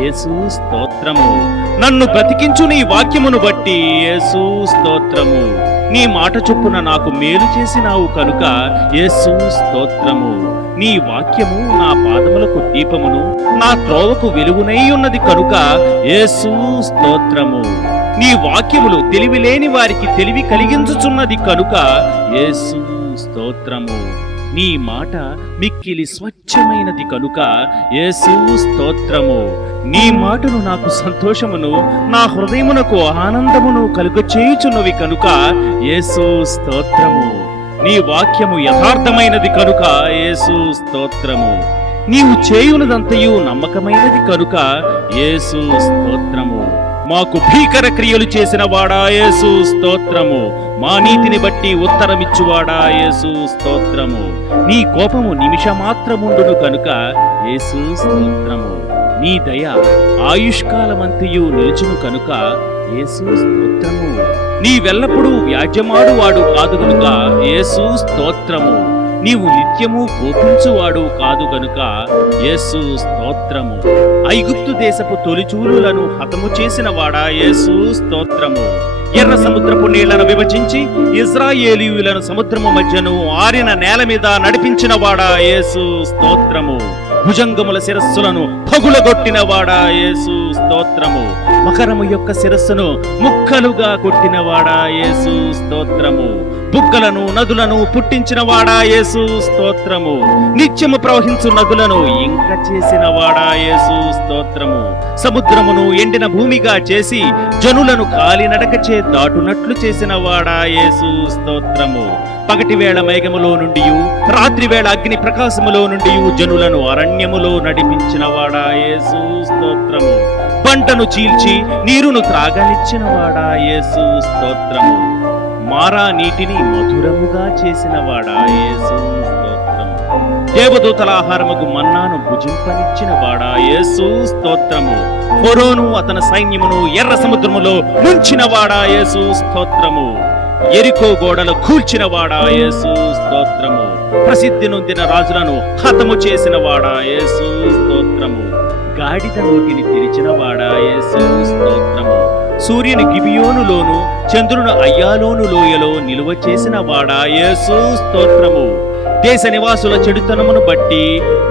యేసు స్తోత్రము. నన్ను బ్రతికించు నీ వాక్యమును బట్టి యేసు స్తోత్రము. నీ మాట చొప్పున నాకు మేలు చేసినావు కనుక యేసు స్తోత్రము. నీ వాక్యము నా పాదములకు దీపమును నా త్రోవకు వెలుగునై ఉన్నది కనుక యేసు స్తోత్రము. నీ వాక్యములు తెలివిలేని వారికి తెలివి కలిగించుచున్నది కనుక యేసు స్తోత్రము. నీ మాట మిక్కిలి స్వచ్ఛమైనది కనుక యేసు స్తోత్రము. నీ మాటలు నాకు సంతోషమును నా హృదయమునకు ఆనందమును కలుగచేయుచున్నవి కనుక యేసు స్తోత్రము. నీ వాక్యము యథార్థమైనది కనుక యేసు స్తోత్రము. నీవు చేయునదంతయు నమ్మకమైనది కనుక యేసు స్తోత్రము. మాకు భీకర క్రియలు చేసిన వాడా యేసు స్తోత్రము. మా నీతిని బట్టి ఉత్తరమిచ్చువాడా యేసు స్తోత్రము. నీ కోపము నిమిషమాత్రముండును కనుక యేసు స్తోత్రము. నీ దయ ఆయుష్కాలమంతయు నిలుచును కనుక యేసు స్తోత్రము. నీవెల్లప్పుడూ వ్యాజ్యమాడువాడు కాదు గనుక యేసు స్తోత్రము. నీవు నిత్యము కోపించువాడు కాదు గనుక యేసు స్తోత్రము. ఐగుప్తు దేశపు తొలిచూలులను హతము చేసిన వాడా యేసు స్తోత్రము. ఎర్ర సముద్రపు నీళ్లను విభజించి ఇజ్రాయేలీయులను సముద్రము మధ్యను ఆరిన నేల మీద నడిపించిన వాడా యేసు స్తోత్రము. భుజంగముల శిరస్సులను పగులగొట్టిన వాడా యేసు స్తోత్రము. మకరము యొక్క శిరస్సును ముక్కలుగా కొట్టిన వాడా యేసు స్తోత్రము. బుగ్గలను నదులను పుట్టించిన వాడా యేసు స్తోత్రము. నిత్యము ప్రవహించు నదులను ఇంక చేసిన వాడా యేసు స్తోత్రము. సముద్రమును ఎండిన భూమిగా చేసి జనులను కాలినడకచే దాటునట్లు చేసిన వాడా యేసు స్తోత్రము. పగటి వేళ మేఘములో నుండి రాత్రి వేళ అగ్ని ప్రకాశములో నుండి జనులను అరణ్యములో నడిపించిన వాడా యేసు స్తోత్రము. పంటను చీల్చి నీరును త్రాగనిచ్చిన వాడా యేసు స్తోత్రము. మారా నీటిని మధురముగా చేసిన వాడా యేసు స్తోత్రము. దేవదూతల ఆహారముకు మన్నాను భుజింపనిచ్చిన వాడా యేసు స్తోత్రము. ఫరోను అతని సైన్యమును ఎర్ర సముద్రములో ముంచిన వాడా యేసు స్తోత్రము. ఎరికో గోడలు కూల్చిన వాడా యేసు స్తోత్రము. ప్రసిద్ధి నొందిన రాజులను హతము చేసిన వాడా యేసు స్తోత్రము. గాడిద నోటిని తెరిచిన వాడా యేసు స్తోత్రము. సూర్యుని గిబియోనులోను చంద్రుని అయ్యాలోను లోయలో నిలువ చేసిన వాడా యేసు స్తోత్రము. దేశ నివాసుల చెడుతనమును బట్టి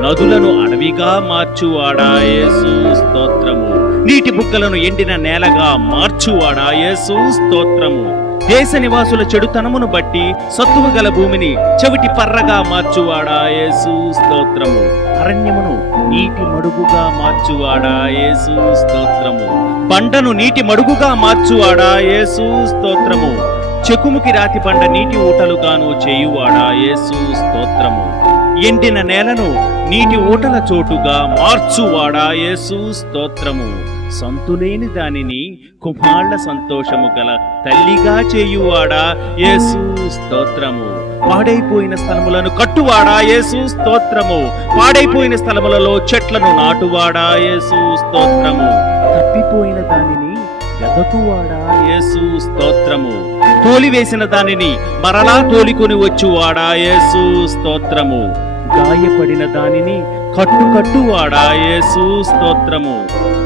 నదులను అడవిగా మార్చువాడా యేసు స్తోత్రము. నీటి బుగ్గలను ఎండిన నేలగా మార్చువాడా యేసు స్తోత్రము. దేశ నివాసుల చెడుతనమును బట్టి సత్తువ గల భూమిని చెవిటి పర్రగా మార్చువాడా యేసు స్తోత్రము. అరణ్యమును నీటి మడుగుగా మార్చువాడా యేసు స్తోత్రము. బండను నీటి మడుగుగా మార్చువాడా యేసు స్తోత్రము. చెకుముకి రాతి బండ నీటి ఊటలుగాను చేయువాడా యేసు స్తోత్రము. ఎండిన నేలను నీటి ఊటల చోటుగా మార్చువాడా యేసు స్తోత్రము. సంతులేని దానిని కుమార్ల సంతోషము గల తల్లిగా చేయువాడా యేసు స్తోత్రము. పాడైపోయిన స్థలములను కట్టువాడా యేసు స్తోత్రము. పాడైపోయిన స్థలములలో చెట్లను నాటువాడా యేసు స్తోత్రము. తప్పిపోయిన దానిని వెదకువాడా యేసు స్తోత్రము. తోలివేసిన దానిని మరలా తోలికొని వచ్చువాడా యేసు స్తోత్రము. గాయపడిన దానిని కట్టువాడా యేసు స్తోత్రము.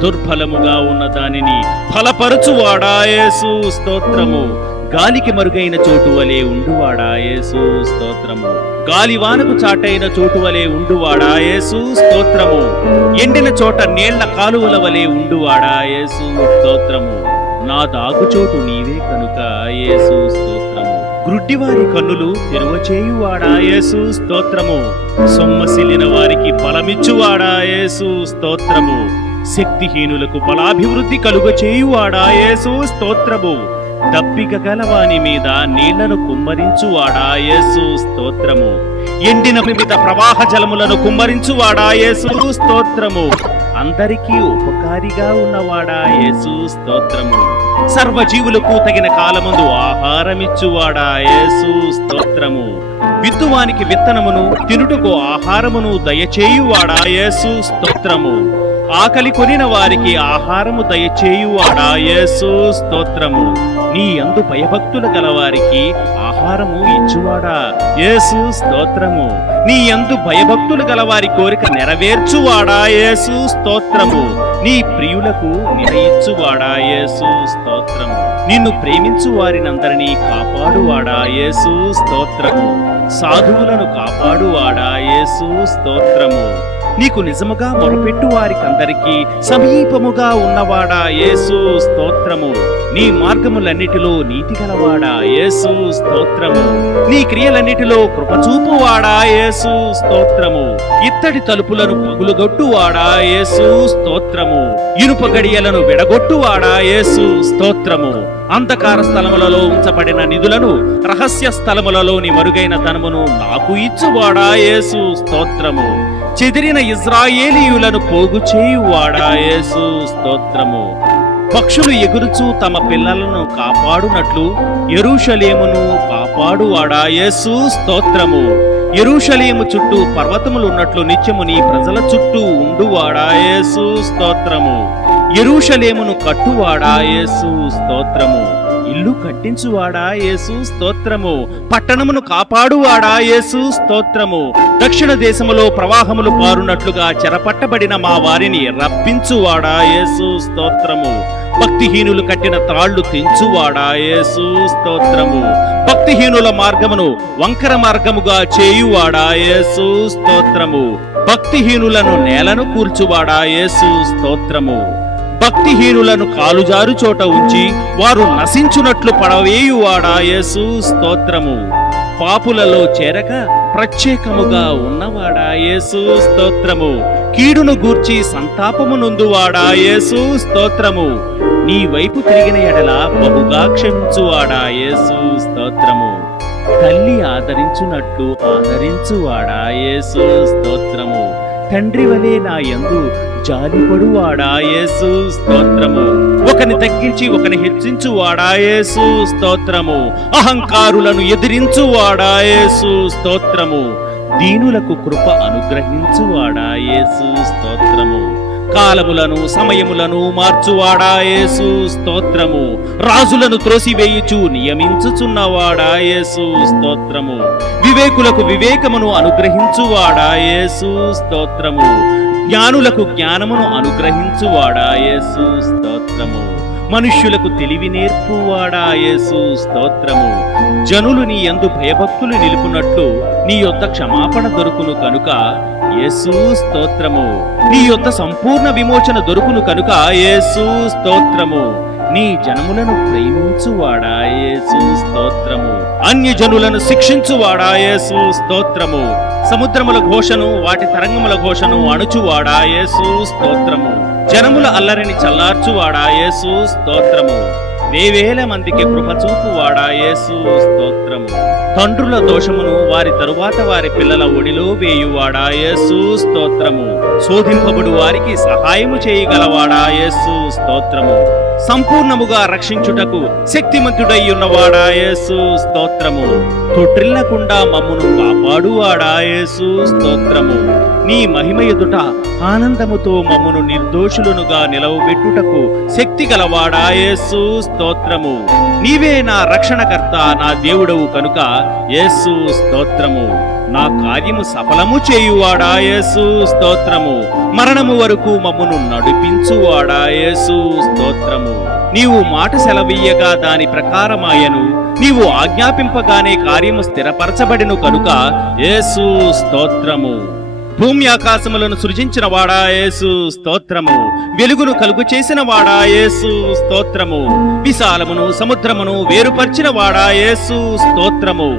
దుర్ఫలముగా ఉన్న దానిని ఫలపరచువాడా యేసు స్తోత్రము. గాలికి మరుగైన చోటు వలె ఉండువాడా యేసు స్తోత్రము. గాలివానకు చాటైన చోటు వలె ఉండువాడా యేసు స్తోత్రము. ఎండిన చోట నీళ్ల కాలువల వలె ఉండువాడా యేసు స్తోత్రము. నా దాగుచోటు నీవే కనుక యేసు స్తోత్రము. గ్రుడ్డివారి కన్నులు తెరువచేయువాడా యేసు స్తోత్రము. సొమ్మసిల్లిన వారికి ఫలమిచ్చువాడా యేసు స్తోత్రము. శక్తిహీనులకు బలాభివృద్ధి కలుగచేయువాడా యేసు స్తోత్రము. దప్పిక గలవాని మీద నీళ్లను కుమ్మరించువాడా యేసు స్తోత్రము. ఎండిన వివిధ ప్రవాహ జలములను కుమ్మరించువాడా యేసు స్తోత్రము. అందరికీ ఉపకారిగా ఉన్నవాడా యేసు స్తోత్రము. సర్వజీవులకు తగిన కాలమందు ఆహారమిచ్చువాడా యేసు స్తోత్రము. విత్తువానికి విత్తనమును తినుటకు ఆహారమును దయచేయువాడా యేసు స్తోత్రము. ఆకలి కొనిన వారికి ఆహారము దయచేయువాడా యేసు స్తోత్రము. నీ యందు భయభక్తులు గలవారికి ఆహారము ఇచ్చువాడా యేసు స్తోత్రము. నీ యందు భయభక్తులు గలవారి కోరిక నెరవేర్చువాడా యేసు స్తోత్రము. నీ ప్రియులకు నిరయిచ్చువాడా యేసు స్తోత్రము. నిన్ను ప్రేమించు వారినందరినీ కాపాడువాడా యేసు స్తోత్రము. సాధువులను కాపాడువాడా యేసు స్తోత్రము. నీకు నిజముగా మొరపెట్టు వారికందరికీ సమీపముగా ఉన్నవాడా యేసు స్తోత్రము. నీ మార్గములన్నిటిలో నీతి గలవాడా యేసు స్తోత్రము. నీ క్రియలన్నిటిలో కృపచూపువాడా యేసు స్తోత్రము. ఇత్తడి తలుపులను పగులుగొట్టువాడా యేసు స్తోత్రము. ఇనుప గడియలను విడగొట్టువాడా యేసు స్తోత్రము. అంధకార స్థలములలో ఉంచబడిన నిధులను రహస్య స్థలములలోని మరుగైన ధనమును నాకు ఇచ్చువాడా యేసు స్తోత్రము. చెదిరిన ఇజ్రాయేలీయులను పోగు చేయువాడా యేసు స్తోత్రము. పక్షులు ఎగురుచూ తమ పిల్లలను కాపాడునట్లు యెరూషలేమును కాపాడువాడా యేసు స్తోత్రము. యెరూషలేము చుట్టూ పర్వతములున్నట్లు నిత్యము నీ ప్రజల చుట్టూ ఉండువాడా యేసు స్తోత్రము. యెరూషలేమును కట్టువాడా యేసు స్తోత్రము. ఇల్లు కట్టించువాడా యేసు స్తోత్రము. పట్టణమును కాపాడువాడా యేసు స్తోత్రము. దక్షిణ దేశములో ప్రవాహములు పారునట్లుగా చెరపట్టబడిన మా వారిని రప్పించువాడా యేసు స్తోత్రము. భక్తిహీనులు కట్టిన తాళ్లు తెంచువాడా యేసు స్తోత్రము. భక్తిహీనుల మార్గమును వంకర మార్గముగా చేయువాడా యేసు స్తోత్రము. భక్తిహీనులను నేలను కూల్చువాడా యేసు స్తోత్రము. భక్తిహీనులను కాలుజారు చోట ఉంచి వారు నశించునట్లు పడవేయువాడా యేసు స్తోత్రము. పాపులలో చేరక ప్రత్యేకముగా ఉన్నవాడా యేసు స్తోత్రము. కీడును గూర్చి సంతాపము నొందువాడా యేసు స్తోత్రము. నీ వైపు తిరిగిన ఎడల బహుగా క్షమించువాడా యేసు స్తోత్రము. తల్లి ఆదరించునట్లు ఆదరించువాడా యేసు స్తోత్రము. తండ్రి వలె నా యందు జాలిపడువాడా యేసు స్తోత్రము. ఒకని తగ్గించి ఒకని హెచ్చించువాడా యేసు స్తోత్రము. అహంకారులను ఎదిరించువాడా యేసు స్తోత్రము. దీనులకు కృప అనుగ్రహించువాడా యేసు స్తోత్రము. కాలములను సమయములను మార్చువాడా యేసు స్తోత్రము. రాజులను త్రోసివేయుచు నియమించుచున్నవాడా యేసు స్తోత్రము. వివేకులకు వివేకమును అనుగ్రహించువాడా యేసు స్తోత్రము. జ్ఞానులకు జ్ఞానమును అనుగ్రహించువాడా యేసు స్తోత్రము. మనుష్యులకు తెలివి నేర్పువాడా యేసు స్తోత్రము. జనులు నీ యందు భయభక్తులు నిలుపునట్లు నీ యొద్ద క్షమాపణ దొరుకును కనుక యేసు స్తోత్రము. నీ యొద్ద సంపూర్ణ విమోచన దొరుకును కనుక యేసు స్తోత్రము. నీ జనములను ప్రేమించువాడా యేసు స్తోత్రము. అన్యజనులను శిక్షించువాడా యేసు స్తోత్రము. సముద్రముల ఘోషను వాటి తరంగముల ఘోషను అణుచువాడా యేసు స్తోత్రము. జనముల అల్లరిని చల్లార్చువాడా యేసు స్తోత్రము. వేవేల మందికి కృప చూపువాడా యేసు స్తోత్రము. తండ్రుల దోషమును వారి తరువాత వారి పిల్లల ఒడిలో వేయువాడా యేసు స్తోత్రము. శోధింపబడు వారికి సహాయము చేయగలవాడా యేసు స్తోత్రము. సంపూర్ణముగా రక్షించుటకు శక్తిమంతుడై ఉన్నవాడా యేసు స్తోత్రము. తొట్టిల్లకుండా మమ్మును కాపాడువాడా యేసు స్తోత్రము. నీ మహిమ ఎదుట ఆనందముతో మమ్మును నిర్దోషులనుగా నిలవబెట్టుటకు శక్తి గలవాడా యేసు స్తోత్రము. నీవే నా రక్షణకర్త, నా దేవుడవు కనుక యేసు స్తోత్రము. నా కార్యము సఫలము చేయువాడా యేసు స్తోత్రము. మరణము వరకు మమ్మును నడిపించువాడా యేసు స్తోత్రము. నీవు మాట సెలవీయగా దాని ప్రకారమాయను, నీవు ఆజ్ఞాపింపగానే కార్యము స్థిరపరచబడిను కనుక యేసు స్తోత్రము. భూమి ఆకాశములను సృజించిన వాడా యేసు స్తోత్రము. వెలుగును కలుగు చేసిన వాడా యేసు స్తోత్రము. విశాలమును సముద్రమును వేరుపరిచిన వాడా యేసు స్తోత్రము.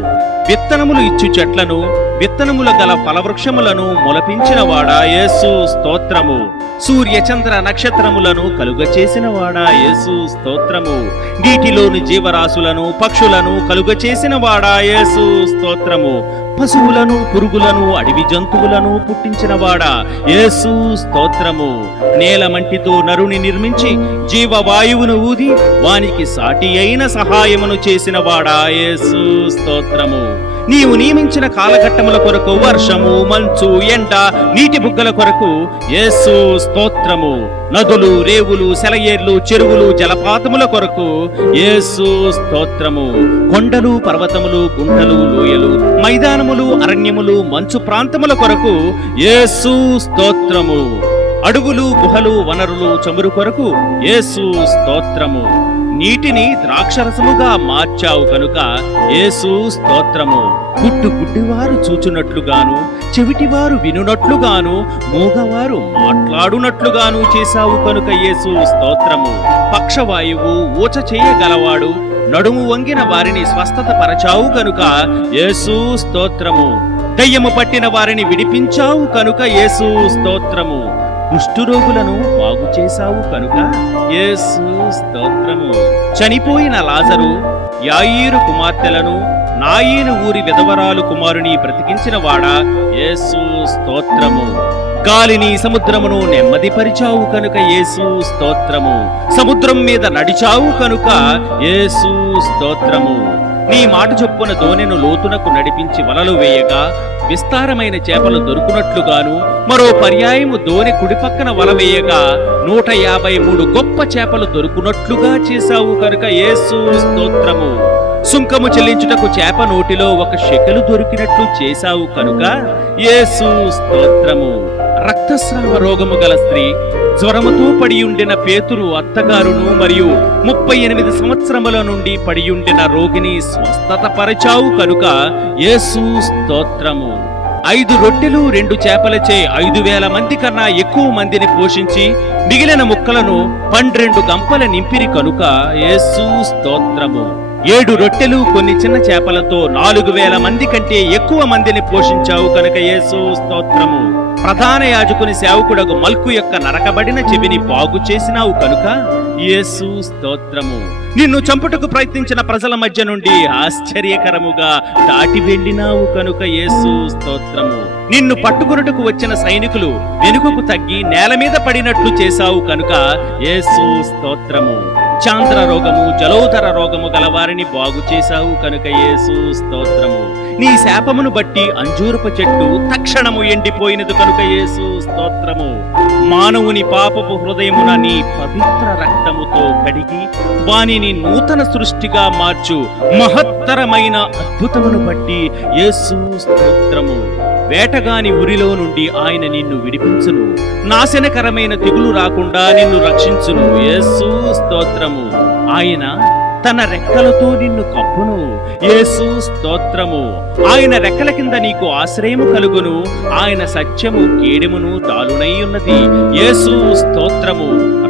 విత్తనములు ఇచ్చు చెట్లను, విత్తనముల గల ఫలవృక్షములను మొలపించిన వాడా యేసు స్తోత్రము. సూర్య చంద్ర నక్షత్రములను కలుగచేసిన వాడా యేసు స్తోత్రము. నీటిలోని జీవరాశులను పక్షులను కలుగచేసిన వాడా యేసు స్తోత్రము. పశువులను పురుగులను అడవి జంతువులను పుట్టించిన వాడా యేసు స్తోత్రము. నేలమంటితో నరుని నిర్మించి జీవవాయువును ఊది వానికి సాటి అయిన సహాయమును చేసిన వాడా యేసు స్తోత్రము. నీవు నియమించిన కాలఘట్టముల కొరకు వర్షము, మంచు, ఎండ, నీటి బుగ్గల కొరకు యేసు స్తోత్రము. నదులు, రేవులు, సెలయేర్లు, చెరువులు, జలపాతముల కొరకు యేసు స్తోత్రము. కొండలు, పర్వతములు, గుంటలు, లోయలు, మైదానములు, అరణ్యములు, మంచు ప్రాంతముల కొరకు యేసు స్తోత్రము. అడవులు, గుహలు, వనరులు, చమురు కొరకు యేసు స్తోత్రము. నీటిని ద్రాక్షరసముగా మార్చావు కనుక యేసు స్తోత్రము. గుడ్డివారు చూచునట్లుగాను, చెవిటివారు వినునట్లుగాను, మూగవారు మాట్లాడునట్లుగాను చేశావు కనుక యేసు స్తోత్రము. పక్షవాయువు ఊచ చేయగలవాడు, నడుము వంగిన వారిని స్వస్థత పరచావు కనుక యేసు స్తోత్రము. దయ్యము పట్టిన వారిని విడిపించావు కనుక యేసు స్తోత్రము. కుష్ఠరోగులను బాగు చేశావు కనుక యేసు స్తోత్రము. చనిపోయిన లాజరు, యాయీరు కుమార్తెలను, నాయీను ఊరి విధవరాలు కుమారుని బ్రతికించిన వాడా యేసు స్తోత్రము. గాలిని సముద్రమును నెమ్మదిపరిచావు కనుక యేసు స్తోత్రము. సముద్రం మీద నడిచావు కనుక యేసు స్తోత్రము. నీ మాట చొప్పున దోణెను లోతునకు నడిపించి వలలు వేయగా విస్తారమైన చేపలు దొరుకునట్లుగాను, మరో పర్యాయము దోణి కుడిపక్కన వల వేయగా 153 గొప్ప చేపలు దొరుకునట్లుగా చేశావు కనుక యేసు స్తోత్రము. సుంకము చెల్లించుటకు చేప నోటిలో 1 షెకెలు దొరికినట్లు చేశావు కనుక యేసు స్తోత్రము. రక్తస్రావ రోగము గల స్త్రీ, జ్వరముతో పడియుండిన పేతురు అత్తగారును మరియు 38 సంవత్సరముల నుండి పడియుండిన రోగిని స్వస్థత పరిచావు కనుక యేసు స్తోత్రము. 5 రొట్టెలు 2 చేపలచే 5,000 మంది కన్నా ఎక్కువ మందిని పోషించి మిగిలిన ముక్కలను 12 గంపల నింపిరి కనుక యేసు స్తోత్రము. 7 రొట్టెలు కొన్ని చిన్న చేపలతో 4,000 మంది కంటే ఎక్కువ మందిని పోషించావు కనుక యేసు స్తోత్రము. ప్రధాన యాజకుని సేవకుడగు మల్కు యొక్క నరకబడిన చెవిని బాగు చేసినావు కనుక యేసు స్తోత్రము. నిన్ను చంపుటకు ప్రయత్నించిన ప్రజల మధ్య నుండి ఆశ్చర్యకరముగా దాటి వెళ్ళినావు కనుక యేసు స్తోత్రము. నిన్ను పట్టుకొనుటకు వచ్చిన సైనికులు వెనుకకు తగ్గి నేల మీద పడినట్లు చేశావు కనుక యేసు స్తోత్రము. చాంద్ర రోగము, జలోదర రోగము గల వారిని బాగు చేశావు కనుక యేసు స్తోత్రము. నీ శాపమును బట్టి అంజూరపు చెట్టు తక్షణము ఎండిపోయినది కనుక యేసు స్తోత్రము. మానవుని పాపపు హృదయమున నీ పవిత్ర రక్తముతో కడిగి వానిని నూతన సృష్టిగా మార్చు మహత్తరమైన అద్భుతమును బట్టి యేసు స్తోత్రము. వేటగాని ఉరిలో నుండి ఆయన నిన్ను విడిపించును, నాశనకరమైన తెగులు రాకుండా నిన్ను రక్షించును యేసు స్తోత్రము. ఆయన తన రెక్కలతో నిన్ను కప్పును యేసు స్తోత్రము. ఆయన రెక్కల కింద నీకు ఆశ్రయము కలుగును, ఆయన సత్యము కేడెమును దాలునై ఉన్నది యేసు స్తోత్రము.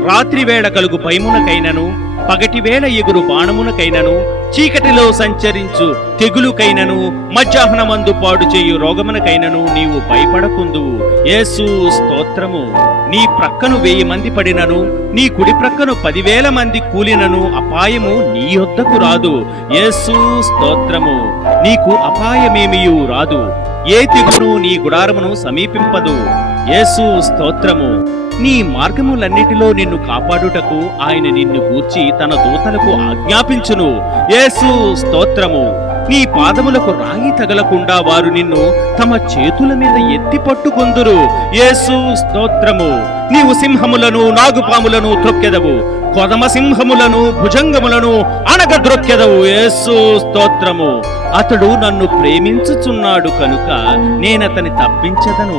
రాత్రి వేళ కలుగు భయమునకైనను, పగటి వేళ ఎగురు బాణమునకైనను, చీకటిలో సంచరించు తెగులుకైనను, మధ్యాహ్నమందు పాడు చేయు రోగమునకైనను నీవు భయపడకుందువు యేసు స్తోత్రము. నీ ప్రక్కను 1000 మంది పడినను, నీ కుడి ప్రక్కను 10,000 మంది కూలినను అపాయము నీ యొద్దకు రాదు యేసు స్తోత్రము. నీకు అపాయమేమియు రాదు, ఏ తెగులు నీ గుడారమును సమీపింపదు యేసు స్తోత్రము. నీ మార్గములన్నిటిలో నిన్ను కాపాడుటకు ఆయన నిన్ను గూర్చి తన దూతలకు ఆజ్ఞాపించును యేసు స్తోత్రము. నీ పాదములకు రాయి తగలకుండా వారు నిన్ను తమ చేతుల మీద ఎత్తి పట్టుకొందురు యేసు స్తోత్రము. నీవు సింహములను నాగుపాములను త్రొక్కెదవు, కొదమ సింహములను భుజంగములను అణగద్రొక్కెదవు యేసు స్తోత్రము. అతడు నన్ను ప్రేమించుచున్నాడు కనుక నేనతని తప్పించెదను,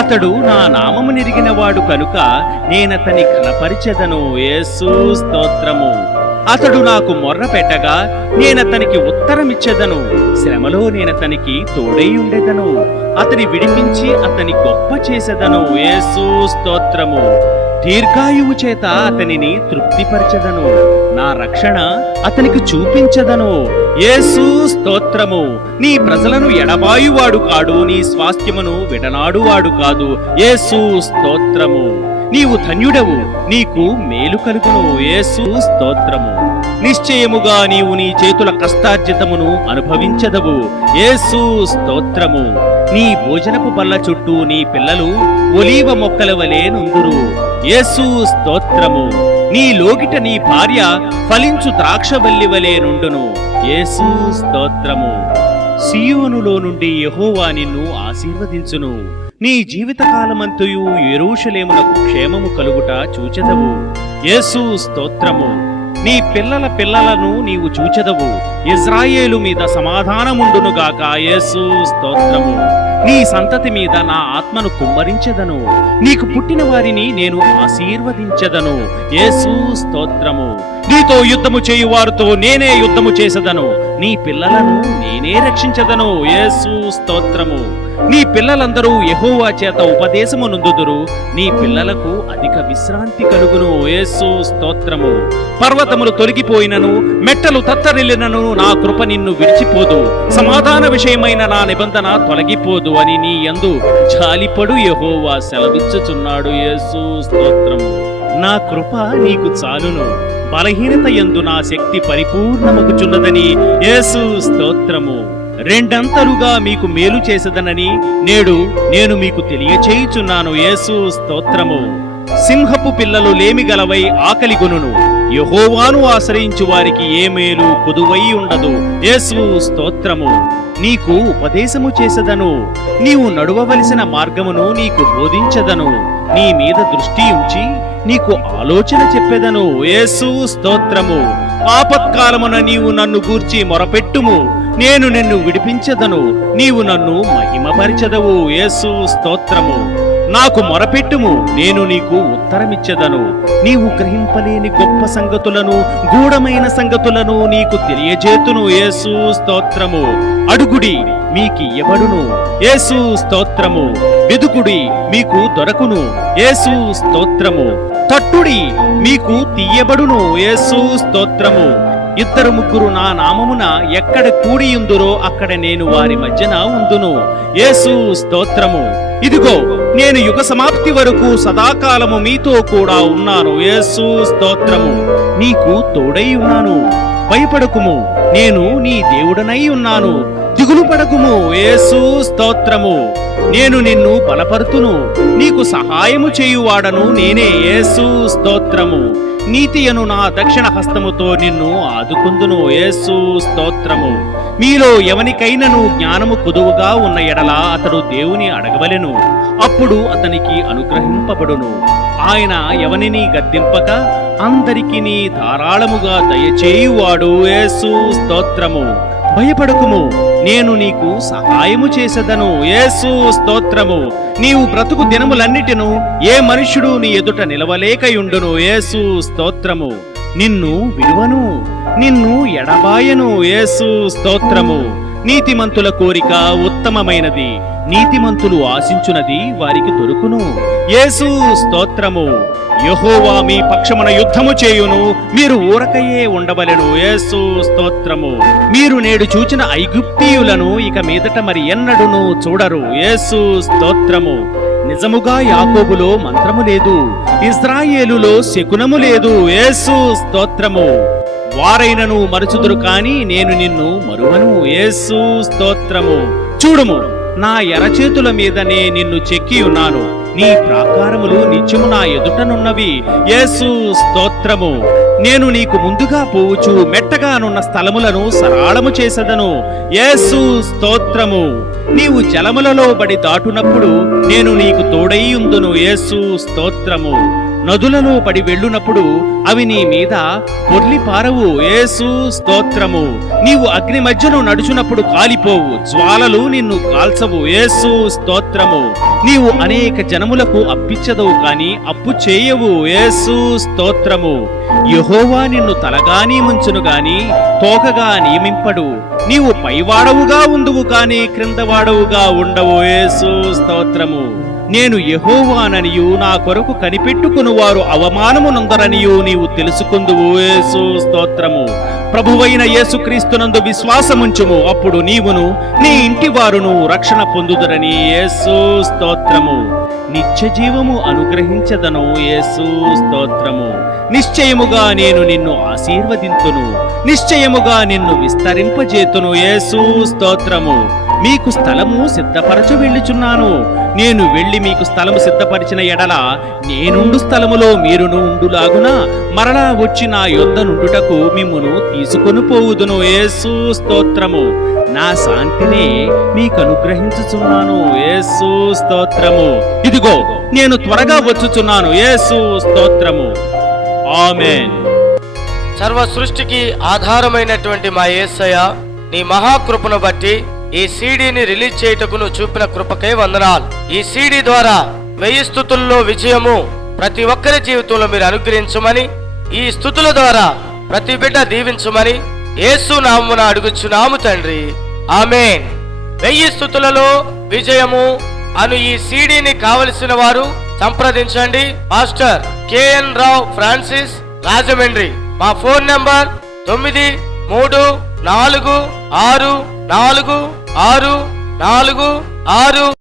అతడు నా నామము నెరిగినవాడు కనుక నేనతని ఘనపరిచెదను యేసు స్తోత్రము. అతడు నాకు మొర్ర పెట్టగా నేనతనికి ఉత్తరమిచ్చెదను, శ్రమలో నేనతనికి తోడై ఉండెదను, అతని విడిపించి అతని గొప్ప చేసెదను యేసు స్తోత్రము. దీర్ఘాయువు చేత అతనిని తృప్తిపరచదను, నా రక్షణ అతనికి చూపించదను. యేసు స్తోత్రము. నీ ప్రజలను ఎడబాయువాడు కాడు, నీ స్వాస్థ్యమును విడనాడువాడు కాదు. యేసు స్తోత్రము. నీవు ధన్యుడవు, నీకు మేలు కలుగును. యేసు స్తోత్రము. నిశ్చయముగా నీవు నీ చేతుల కష్టార్జితమును అనుభవించదవు. యేసు స్తోత్రము. నీ భోజనపు బల్ల చుట్టూ నీ పిల్లలు ఒలీవ మొక్కల వలె నుందురు. యేసు స్తోత్రము. నీ లోగిట నీ భార్య ఫలించు ద్రాక్షవల్లి వలె నుండును. యేసు స్తోత్రము. సియోనులో నుండి యెహోవా నిన్ను ఆశీర్వదించును. నీ జీవితకాలమంతయు యెరూషలేమునకు క్షేమము కలుగుట చూచెదవు. యేసు స్తోత్రము. నీ పిల్లల పిల్లలను నీవు చూచెదవు. ఇజ్రాయేలు మీద సమాధానముండునుగాక. యేసు స్తోత్రము. నీ సంతతి మీద నా ఆత్మను కుమ్మరించెదను. నీకు పుట్టిన వారిని నేను ఆశీర్వదించెదను. యేసు స్తోత్రము. నీతో యుద్ధము చేయువారితో నేనే యుద్ధము చేసెదను. నీ పిల్లలను నేనే రక్షించెదను. యేసు స్తోత్రము. నీ పిల్లలందరూ యెహోవా చేత ఉపదేశము నొందుదురు. నీ పిల్లలకు అధిక విశ్రాంతి కలుగును. యేసు స్తోత్రము. పర్వతములు తొలగిపోయినను, మెట్టలు తత్తరిల్లినను నా కృప నిన్ను విడిచిపోదు. సమాధాన విషయమైన నా నిబంధన తొలగిపోదు అని నీ యందు జాలిపడు యెహోవా సెలవిచ్చుచున్నాడు. యేసు స్తోత్రము. నా కృప నీకు చాలును, బలహీనత యందు నా శక్తి పరిపూర్ణమగుచున్నదని. యేసు స్తోత్రము. రెండంతలుగా మీకు మేలు చేసదనని నేడు నేను మీకు తెలియచేయుచున్నాను. యేసు స్తోత్రము. సింహపు పిల్లలు లేమిగలవై ఆకలిగొనును, యెహోవాను ఆశ్రయించు వారికి ఏ మేలు కొదువై ఉండదు. యేసు స్తోత్రము. నీకు ఉపదేశము చేసెదను, నీవు నడువవలసిన మార్గమును నీకు బోధించెదను. నీ మీద దృష్టి ఉంచి నీకు ఆలోచన చెప్పెదను. యేసు స్తోత్రము. ఆపత్కాలమున నీవు నన్ను గూర్చి మొరపెట్టుము, నేను నిన్ను విడిపించెదను, నీవు నన్ను మహిమపరిచెదవు. యేసు స్తోత్రము. నాకు మొరపెట్టుము, నేను నీకు ఉత్తరమిచ్చెదను. నీవు గ్రహింపలేని గొప్ప సంగతులను, గూఢమైన సంగతులను నీకు తెలియజేతును. యేసు స్తోత్రము. అడుగుడి, మీకియ్యబడును. యేసు స్తోత్రము. వెదుకుడి, మీకు దొరకును. యేసు స్తోత్రము. తట్టుడి, మీకు తీయబడును. యేసు స్తోత్రము. ఇద్దరు ముగ్గురు నా నామమున ఎక్కడ కూడియుందురో అక్కడ నేను వారి మధ్యన ఉందును. యేసు స్తోత్రము. ఇదిగో నేను యుగ సమాప్తి వరకు సదాకాలము మీతో కూడా ఉన్నాను. యేసు స్తోత్రము. నీకు తోడై ఉన్నాను, భయపడకుము, నేను నీ దేవుడనై ఉన్నాను. దిగులు పడకుము. యేసు స్తోత్రము. నేను నిన్ను బలపరుతును, నీకు సహాయము చేయువాడను నేనే. యేసు స్తోత్రము. నీతియను నా దక్షిణ హస్తముతో నిన్ను ఆదుకుందును. యేసు స్తోత్రము. మీలో ఎవనికైనను జ్ఞానము కొదువుగా ఉన్న ఎడల అతడు దేవుని అడగవలెను, అప్పుడు అతనికి అనుగ్రహింపబడును. ఆయన ఎవనిని గద్దింపక అందరికి ధారాళముగా దయచేయువాడు. యేసు స్తోత్రము. భయపడకుము, నేను నీకు సహాయము చేసెదను. యేసు స్తోత్రము. నీవు బ్రతుకు దినములన్నిటిను ఏ మనుష్యుడు నీ ఎదుట నిలవలేకయుండును. యేసు స్తోత్రము. నిన్ను విడువను, నిన్ను ఎడబాయను. యేసు స్తోత్రము. నీతిమంతుల కోరిక ఉత్తమమైనది, నీతిమంతులు ఆశించునది వారికి దొరుకును. యేసు స్తోత్రము. యెహోవా మీ పక్షమున యుద్ధము చేయును, మీరు ఊరకయే ఉండవలెను. యేసు స్తోత్రము. మీరు నేడు చూచిన ఐగుప్తీయులను ఇక మీదట మరి ఎన్నడును చూడరు. యేసు స్తోత్రము. నిజముగా యాకోబులో మంత్రము లేదు, ఇశ్రాయేలులో శకునము లేదు. యేసు స్తోత్రము. వారైనను మరుచుదురు కాని నేను నిన్ను మరువను. యేసు స్తోత్రము. చూడుము, నా ఎరచేతుల మీదనే నిన్ను చెక్కి ఉన్నాను, నీ ప్రాకారములు నిత్యము నా ఎదుటనున్నవి. యేసు స్తోత్రము. నేను నీకు ముందుగా పోవుచు మెట్టగానున్న స్థలములను సరాళము చేసెదను. యేసు స్తోత్రము. నీవు జలములలో బడి దాటునప్పుడు నేను నీకు తోడై ఉందును. యేసు స్తోత్రము. నదులలో పడి వెళ్ళునప్పుడు అవి నీ మీద పొర్లి పారవు. యేసు స్తోత్రము. నీవు అగ్ని మధ్యను నడుచునప్పుడు కాలిపోవు, జ్వాలలు నిన్ను కాల్చవు. యేసు స్తోత్రము. నీవు అనేక జనములకు అప్పిచ్చదవు కాని అప్పు చేయవు. యేసు స్తోత్రము. యెహోవా నిన్ను తలగా నియమించును గాని తోకగా నియమింపడు. నీవు పైవాడవుగా ఉందువు కాని క్రిందవాడవుగా ఉండవు. యేసు స్తోత్రము. నేను యెహోవాననియు నా కొరకు కనిపెట్టుకుని వారు అవమానమునందరనియు నీవు తెలుసుకుందువు. యేసు స్తోత్రము. ప్రభువైన యేసుక్రీస్తునందు విశ్వాసముంచుము, అప్పుడు నీవును నీ ఇంటి వారును రక్షణ పొందుదురని. యేసు స్తోత్రము. నిత్య జీవము అనుగ్రహించదను. యేసు స్తోత్రము. నిశ్చయముగా నేను నిన్ను ఆశీర్వదింతును, నిశ్చయముగా నిన్ను విస్తరింపజేతును. యేసు స్తోత్రము. మీకు స్థలము సిద్ధపరచ వెళ్ళుచున్నాను. నేను వెళ్ళి మీకు స్థలము సిద్ధపరిచిన ఎడల నేనుండు స్థలములో మీరును ఉండులాగున మరలా వచ్చి నా యొద్ద నుండుటకు మిమ్మును తీసుకొని పోవుదును. యేసు స్తోత్రము. నా శాంతిని మీకు అనుగ్రహించుచున్నాను. యేసు స్తోత్రము. ఇదిగో నేను త్వరగా వచ్చుచున్నాను. యేసు స్తోత్రము. ఆమేన్. సర్వ సృష్టికి ఆధారమైనటువంటి మా యేసయ్య, నీ మహాకృపను బట్టి ఈ సీడీని రిలీజ్ చేయుటకు నువ్వు చూపిన కృపకై వందనాలు. ఈ సీడీ ద్వారా 1000 స్తుతుల్లో విజయము ప్రతి ఒక్కరి జీవితంలో మీరు అనుగ్రహించమని, ఈ స్తుతుల ద్వారా ప్రతి బిడ్డ దీవించమని యేసు నామమున అడుగుచున్నాము తండ్రి. ఆమేన్. 1000 స్తుతులలో విజయము అను ఈ సీడీని కావలసిన వారు సంప్రదించండి. మాస్టర్ KN రావు ఫ్రాన్సిస్, రాజమండ్రి. మా ఫోన్ నంబర్ 9346464646.